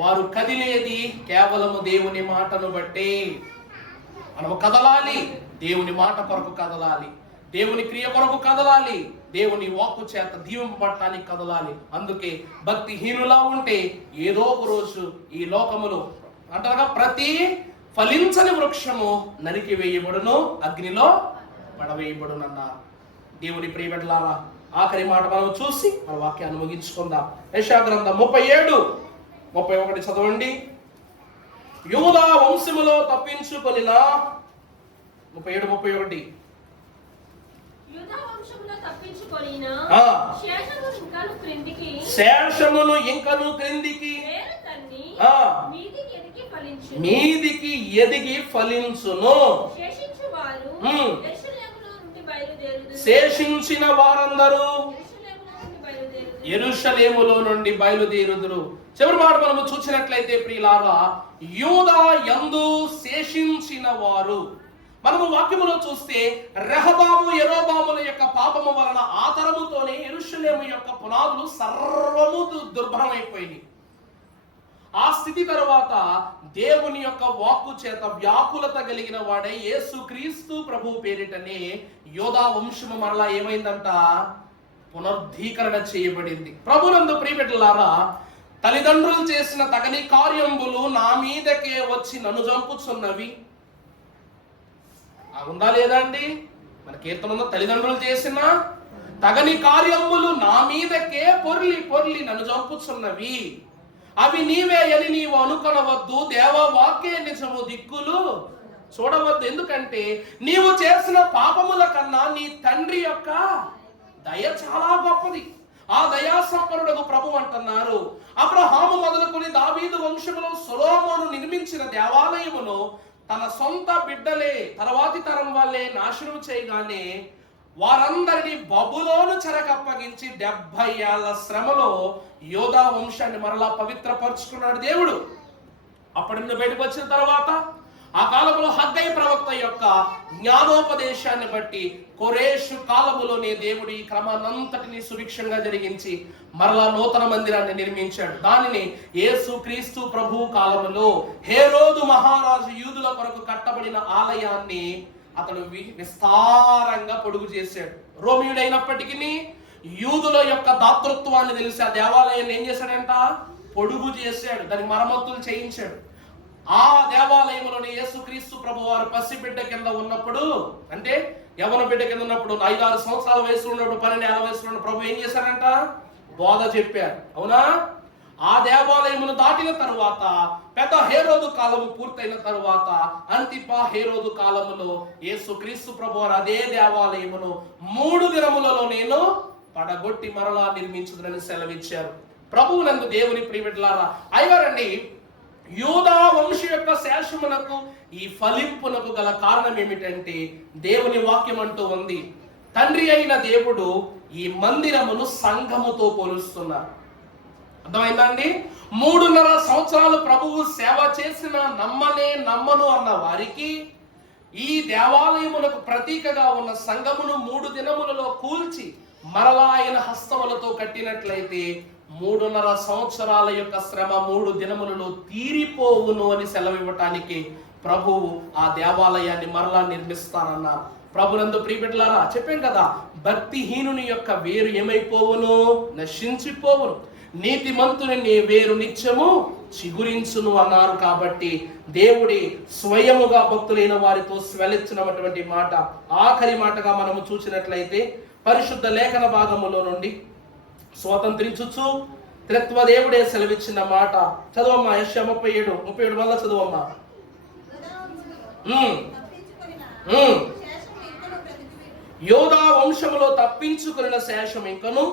వారు కదిలేది కేవలము దేవుని మాటను బట్టి. మనము కదలాలి, దేవుని మాట కొరకు కదలాలి, దేవుని క్రియ కొరకు కదలాలి, దేవుని వాక్కు చేత దీవింపబడటానికి కదలాలి. అందుకే భక్తిహీనులా ఉంటే ఏదో ఒక రోజు ఈ లోకములో అంటారుగా, ప్రతి ఫలించని వృక్షము నరికి వేయబడును, అగ్నిలో పడవేయబడును అన్నారు. దేవుని ప్రియబిడ్డలారా, ఆఖరి మాట మనం చూసి మన వాక్యాన్ని ముగించుకుందాం. యెషయా గ్రంథం 37:31 చదవండి. యూదా వంశములో తప్పించుకొనిన 37:31 శేషమును ఇంకను క్రిందికి మీదికి ఎదిగి ఫలించును. శేషించిన వారందరూ యెరూషలేములో నుండి బయలుదేరుదురు. చివరి మాట మనము చూసినట్లయితే ప్రియులారా, యూదా యందు శేషించిన వారు. మనము వాక్యములో చూస్తే రెహబాము యెరోబాముల యొక్క పాపము వలన ఆ తరముతోనే యెరూషలేము యొక్క పునాదులు సర్వము దుర్భరమైపోయినాయి. ఆ స్థితి తరువాత దేవుని యొక్క వాక్కు చేత వ్యాకులత కలిగిన వాడే యేసుక్రీస్తు ప్రభు పేరిటనే యోధా వంశము మరలా ఏమైందంట? పునరుద్ధీకరణ చేయబడింది. ప్రభునందు ప్రియబిడ్డలారా, తల్లిదండ్రులు చేసిన తగని కార్యములు నా మీదకే వచ్చి నన్ను చంపుచున్నవి. ఉందా లేదా అండి? మన కీర్తన ఉందా? తల్లిదండ్రులు చేసిన తగని కార్యములు నా మీదకే పొర్లి నన్ను చంపుచున్నవి, అవి నీవే అని నీవు అనుకొనవద్దు. దేవా వాక్యే నిజము, దిక్కులు చూడవద్దు. ఎందుకంటే నీవు చేసిన పాపముల కన్నా నీ తండ్రి యొక్క దయ చాలా గొప్పది. ఆ దయా సంపన్నుడగు ప్రభు అంటున్నారు, అబ్రహాము మొదలుకొని దావీదు వంశములో సొలొమోను నిర్మించిన దేవాలయమును తన సొంత బిడ్డలే తర్వాతి తరం వాళ్ళే నాశనం చేయగానే వారందరినీ బబులోను చెరకప్పగించి 70 ఏళ్ల శ్రమలో యోధా వంశాన్ని మరలా పవిత్రపరుచుకున్నాడు దేవుడు. అప్పటి నుండి బయటకు వచ్చిన తర్వాత ఆ కాలంలో హగ్గై ప్రవక్త యొక్క జ్ఞానోపదేశాన్ని బట్టి కొరేషు కాలములోనే దేవుడు ఈ క్రమాన్నంతటిని సుభిక్షంగా జరిగించి మరలా నూతన మందిరాన్ని నిర్మించాడు. దానిని యేసుక్రీస్తు ప్రభు కాలములో హేరోదు మహారాజు యూదుల కొరకు కట్టబడిన ఆలయాన్ని అతడు విస్తారంగా పొడుగు చేశాడు. రోమియుడైనప్పటికీ యూదుల యొక్క దాతృత్వాన్ని తెలిసి ఆ దేవాలయాన్ని ఏం చేశాడంట? పొడుగు చేశాడు, దానికి మరమ్మతులు చేయించాడు. ఆ దేవాలయంలోని యేసుక్రీస్తు ప్రభు వారు పసిబిడ్డ కింద ఉన్నప్పుడు, అంటే యవ్వన బిడ్డ కింద ఉన్నప్పుడు, 5-6 సంవత్సరాల వయసులో ఉన్నప్పుడు, 12 ఏళ్ల వయసులో ఉన్న ప్రభు ఏం చేశారంట? బోధ చెప్పారు. అవునా? ఆ దేవాలయమును దాటిన తరువాత పెద్ద హేరోదు కాలము పూర్తయిన తరువాత అంతిపా హేరోదు కాలములో యేసుక్రీస్తు ప్రభు వారు అదే దేవాలయమును 3 దినములలో నేను పడగొట్టి మరలా నిర్మించుదునని సెలవిచ్చారు. ప్రభువునందు దేవుని ప్రియబిడ్డలారా, అయ్యారండి, యూదా వంశ యొక్క శేషమునకు ఈ ఫలింపునకు గల కారణం ఏమిటంటే దేవుని వాక్యం అంటూ ఉంది, తండ్రి అయిన దేవుడు ఈ మందిరమును సంఘముతో పోలుస్తున్నారు. అర్థమైందండి? 3.5 సంవత్సరాలు ప్రభువు సేవ చేసిన నమ్మను అన్న వారికి ఈ దేవాలయమునకు ప్రతీకగా ఉన్న సంఘమును 3 దినములలో కూల్చి మరలా ఆయన హస్తములతో కట్టినట్లయితే 3.5 సంవత్సరాల యొక్క శ్రమ 3 దినములలో తీరిపోవును అని సెలవివ్వటానికి ప్రభువు ఆ దేవాలయాన్ని మరలా నిర్మిస్తానన్నారు. ప్రభునందు ప్రియబిడ్డలారా, చెప్పాం కదా, భక్తిహీనుని యొక్క వేరు ఏమైపోవును? నశించిపోవును. నీతిమంతుని నీ వేరు నిత్యము చిగురించును అన్నారు. కాబట్టి దేవుడి స్వయముగా భక్తులైన వారితో స్వలిచ్చినటువంటి మాట ఆఖరి మాటగా మనము చూసినట్లయితే పరిశుద్ధ లేఖన భాగములో నుండి స్వతంత్రించుచు త్రిత్వ దేవుడే సెలవిచ్చిన మాట. చదవమ్మా యెషయా 37 వల్ల చదవమ్మా. యోధా వంశములో తప్పించుకున్న శేషం ఇంకను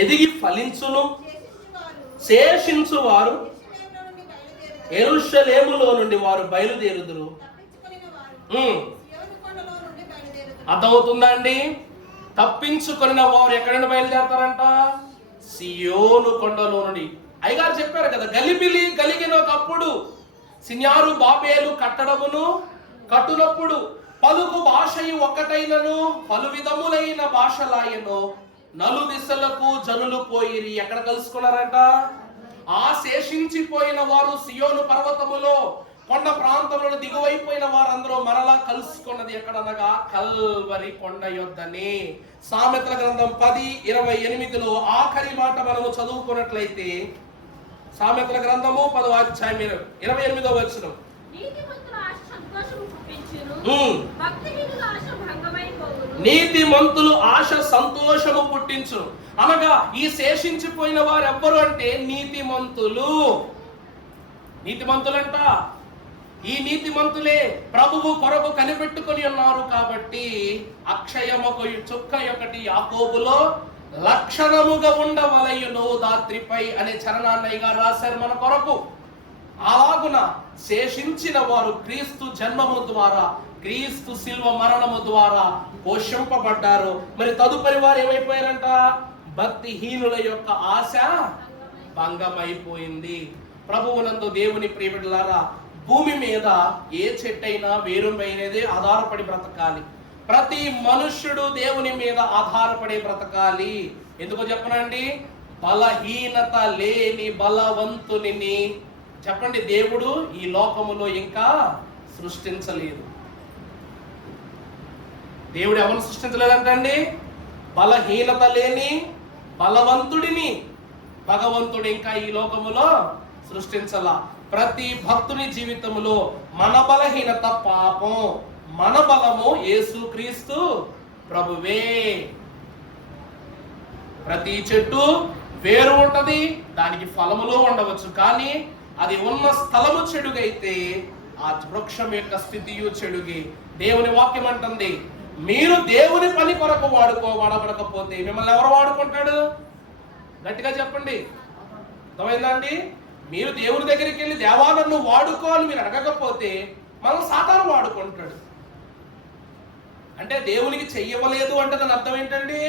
ఎదిగి ఫలించును. శేషించు వారు యెరూషలేములో నుండి వారు బయలుదేరుదురు. అర్థమవుతుందా అండి? తప్పించుకున్న వారు ఎక్కడ నుండి బయలుదేరతారంట? సియోను కొండలో నుండి. అయ్యగారు చెప్పారు కదా, గలిబిలి గలిగిన ఒకప్పుడు సిన్యారు బాబేలు కట్టడమును కట్టునప్పుడు పలుకు భాషయు ఒక్కటైనను పలు విధములైన భాషలాయను నలు దిశలకు జనులు పోయిరి. ఎక్కడ కలుసుకున్నారంట? ఆ శేషించిపోయిన వారు సియోను పర్వతములో కొండ ప్రాంతంలో దిగువైపోయిన వారందరూ మరలా కలుసుకున్నది ఎక్కడనగా కల్వరి కొండ యొద్దనే. సామెతల గ్రంథం 10:28 ఆఖరి మాట మనము చదువుకున్నట్లయితే, సామెతల గ్రంథము 10వ అధ్యాయం 28వ వచనం, నీతిమంతులు ఆశ సంతోషము పుట్టించు. అనగా ఈ శేషించిపోయిన వారు ఎవ్వరు అంటే నీతిమంతులు. నీతిమంతులంట. ఈ నీతిమంతులే ప్రభువు కొరకు కనిపెట్టుకొని ఉన్నారు కాబట్టి అక్షయమొక చుక్క ఒకటి యాకోబులో లక్షణముగా ఉండవలయును దాత్రిపై అనే చరణాన్నయ్య గారు రాశారు మన కొరకు. అలాగున శేషించిన వారు క్రీస్తు జన్మము ద్వారా, క్రీస్తు శిల్వ మరణము ద్వారా పోషింపబడ్డారు. మరి తదుపరి వారు ఏమైపోయారంట? భక్తిహీనుల యొక్క ఆశ భంగమైపోయింది. ప్రభువునందు దేవుని ప్రియబిడ్డలారా, భూమి మీద ఏ చెట్టైనా వేరుపైనదే ఆధారపడి బ్రతకాలి. ప్రతి మనుష్యుడు దేవుని మీద ఆధారపడి బ్రతకాలి. ఎందుకో చెప్పనండి? బలహీనత లేని బలవంతుని చెప్పండి దేవుడు ఈ లోకములో ఇంకా సృష్టించలేదు. దేవుడు ఎవరు సృష్టించలేదంటండి? బలహీనత లేని బలవంతుడిని భగవంతుడు ఇంకా ఈ లోకములో సృష్టించాల. ప్రతి భక్తుని జీవితంలో మన బలహీనత పాపం, మన బలము యేసుక్రీస్తు ప్రభువే. ప్రతి చెట్టు వేరు ఉంటది, దానికి ఫలములు ఉండవచ్చు, కానీ అది ఉన్న స్థలము చెడుగైతే ఆ వృక్షం యొక్క స్థితియు చెడుగే. దేవుని వాక్యం అంటుంది, మీరు దేవుని పని కొరకు వాడబడకపోతే మిమ్మల్ని ఎవరు వాడుకుంటాడు? గట్టిగా చెప్పండి. అర్థమైందండి? మీరు దేవుని దగ్గరికి వెళ్ళి దేవా నన్ను వాడుకో అని మీరు అడగకపోతే మనం సాతాను వాడుకుంటాడు. అంటే దేవునికి చెయ్యవలేదు అంటే దాని అర్థం ఏంటండి?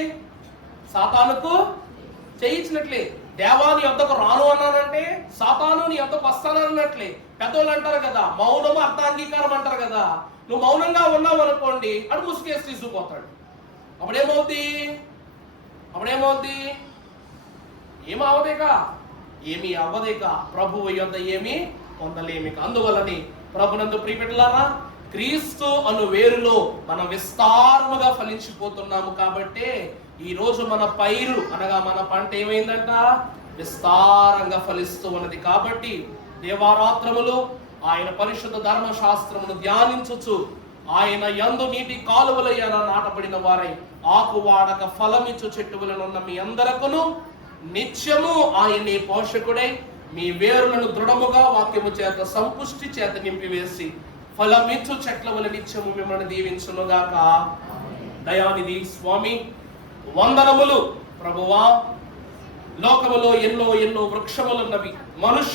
సాతానుకు చేయించినట్లే. దేవా నీ యొద్దకు రాను అన్నానంటే సాతాను నీ యొద్దకు వస్తానన్నట్లే. పెద్దోళ్ళు అంటారు కదా, మౌనము అర్థాంగీకారం అంటారు కదా. నువ్వు మౌనంగా ఉన్నావు అనుకోండి, అడు ముసుకేసి తీసుకుపోతాడు. అప్పుడేమవుద్ది? ఏమవదేకా? ఏమి అవ్వదేక. ప్రభువు యొద్ద ఏమి పొందలేమిక. అందువలని ప్రభునందు ప్రియబిడ్డలారా, క్రీస్తు అను వేరులో మనం విస్తారముగా ఫలించిపోతున్నాము. కాబట్టి ఈ రోజు మన పైరు అనగా మన పంట ఏమైందంట? విస్తారంగా ఫలిస్తూ ఉన్నది. కాబట్టి దేవారాత్రములు ఆయన పరిశుద్ధ ధర్మశాస్త్రమును ధ్యానించుచు ఆయన యందు నీటి కాలువలయ్యాన నాటబడిన వారై ఆకు వాడక ఫలమిచ్చు చెట్టువలనున్న మీ అందరకును నిత్యము ఆయనే పోషకుడై మీ వేరులను దృఢముగా వాక్యము చేత సంపుష్టి చేత నింపివేసి ఫలమిచ్చు చెట్ల వల్ల నిత్యము మిమ్మల్ని దీవించునుగాక. దయానిధి స్వామి వందనములు ప్రభువా. లోకములో ఎన్నో వృక్షములున్నవి. మనుష్య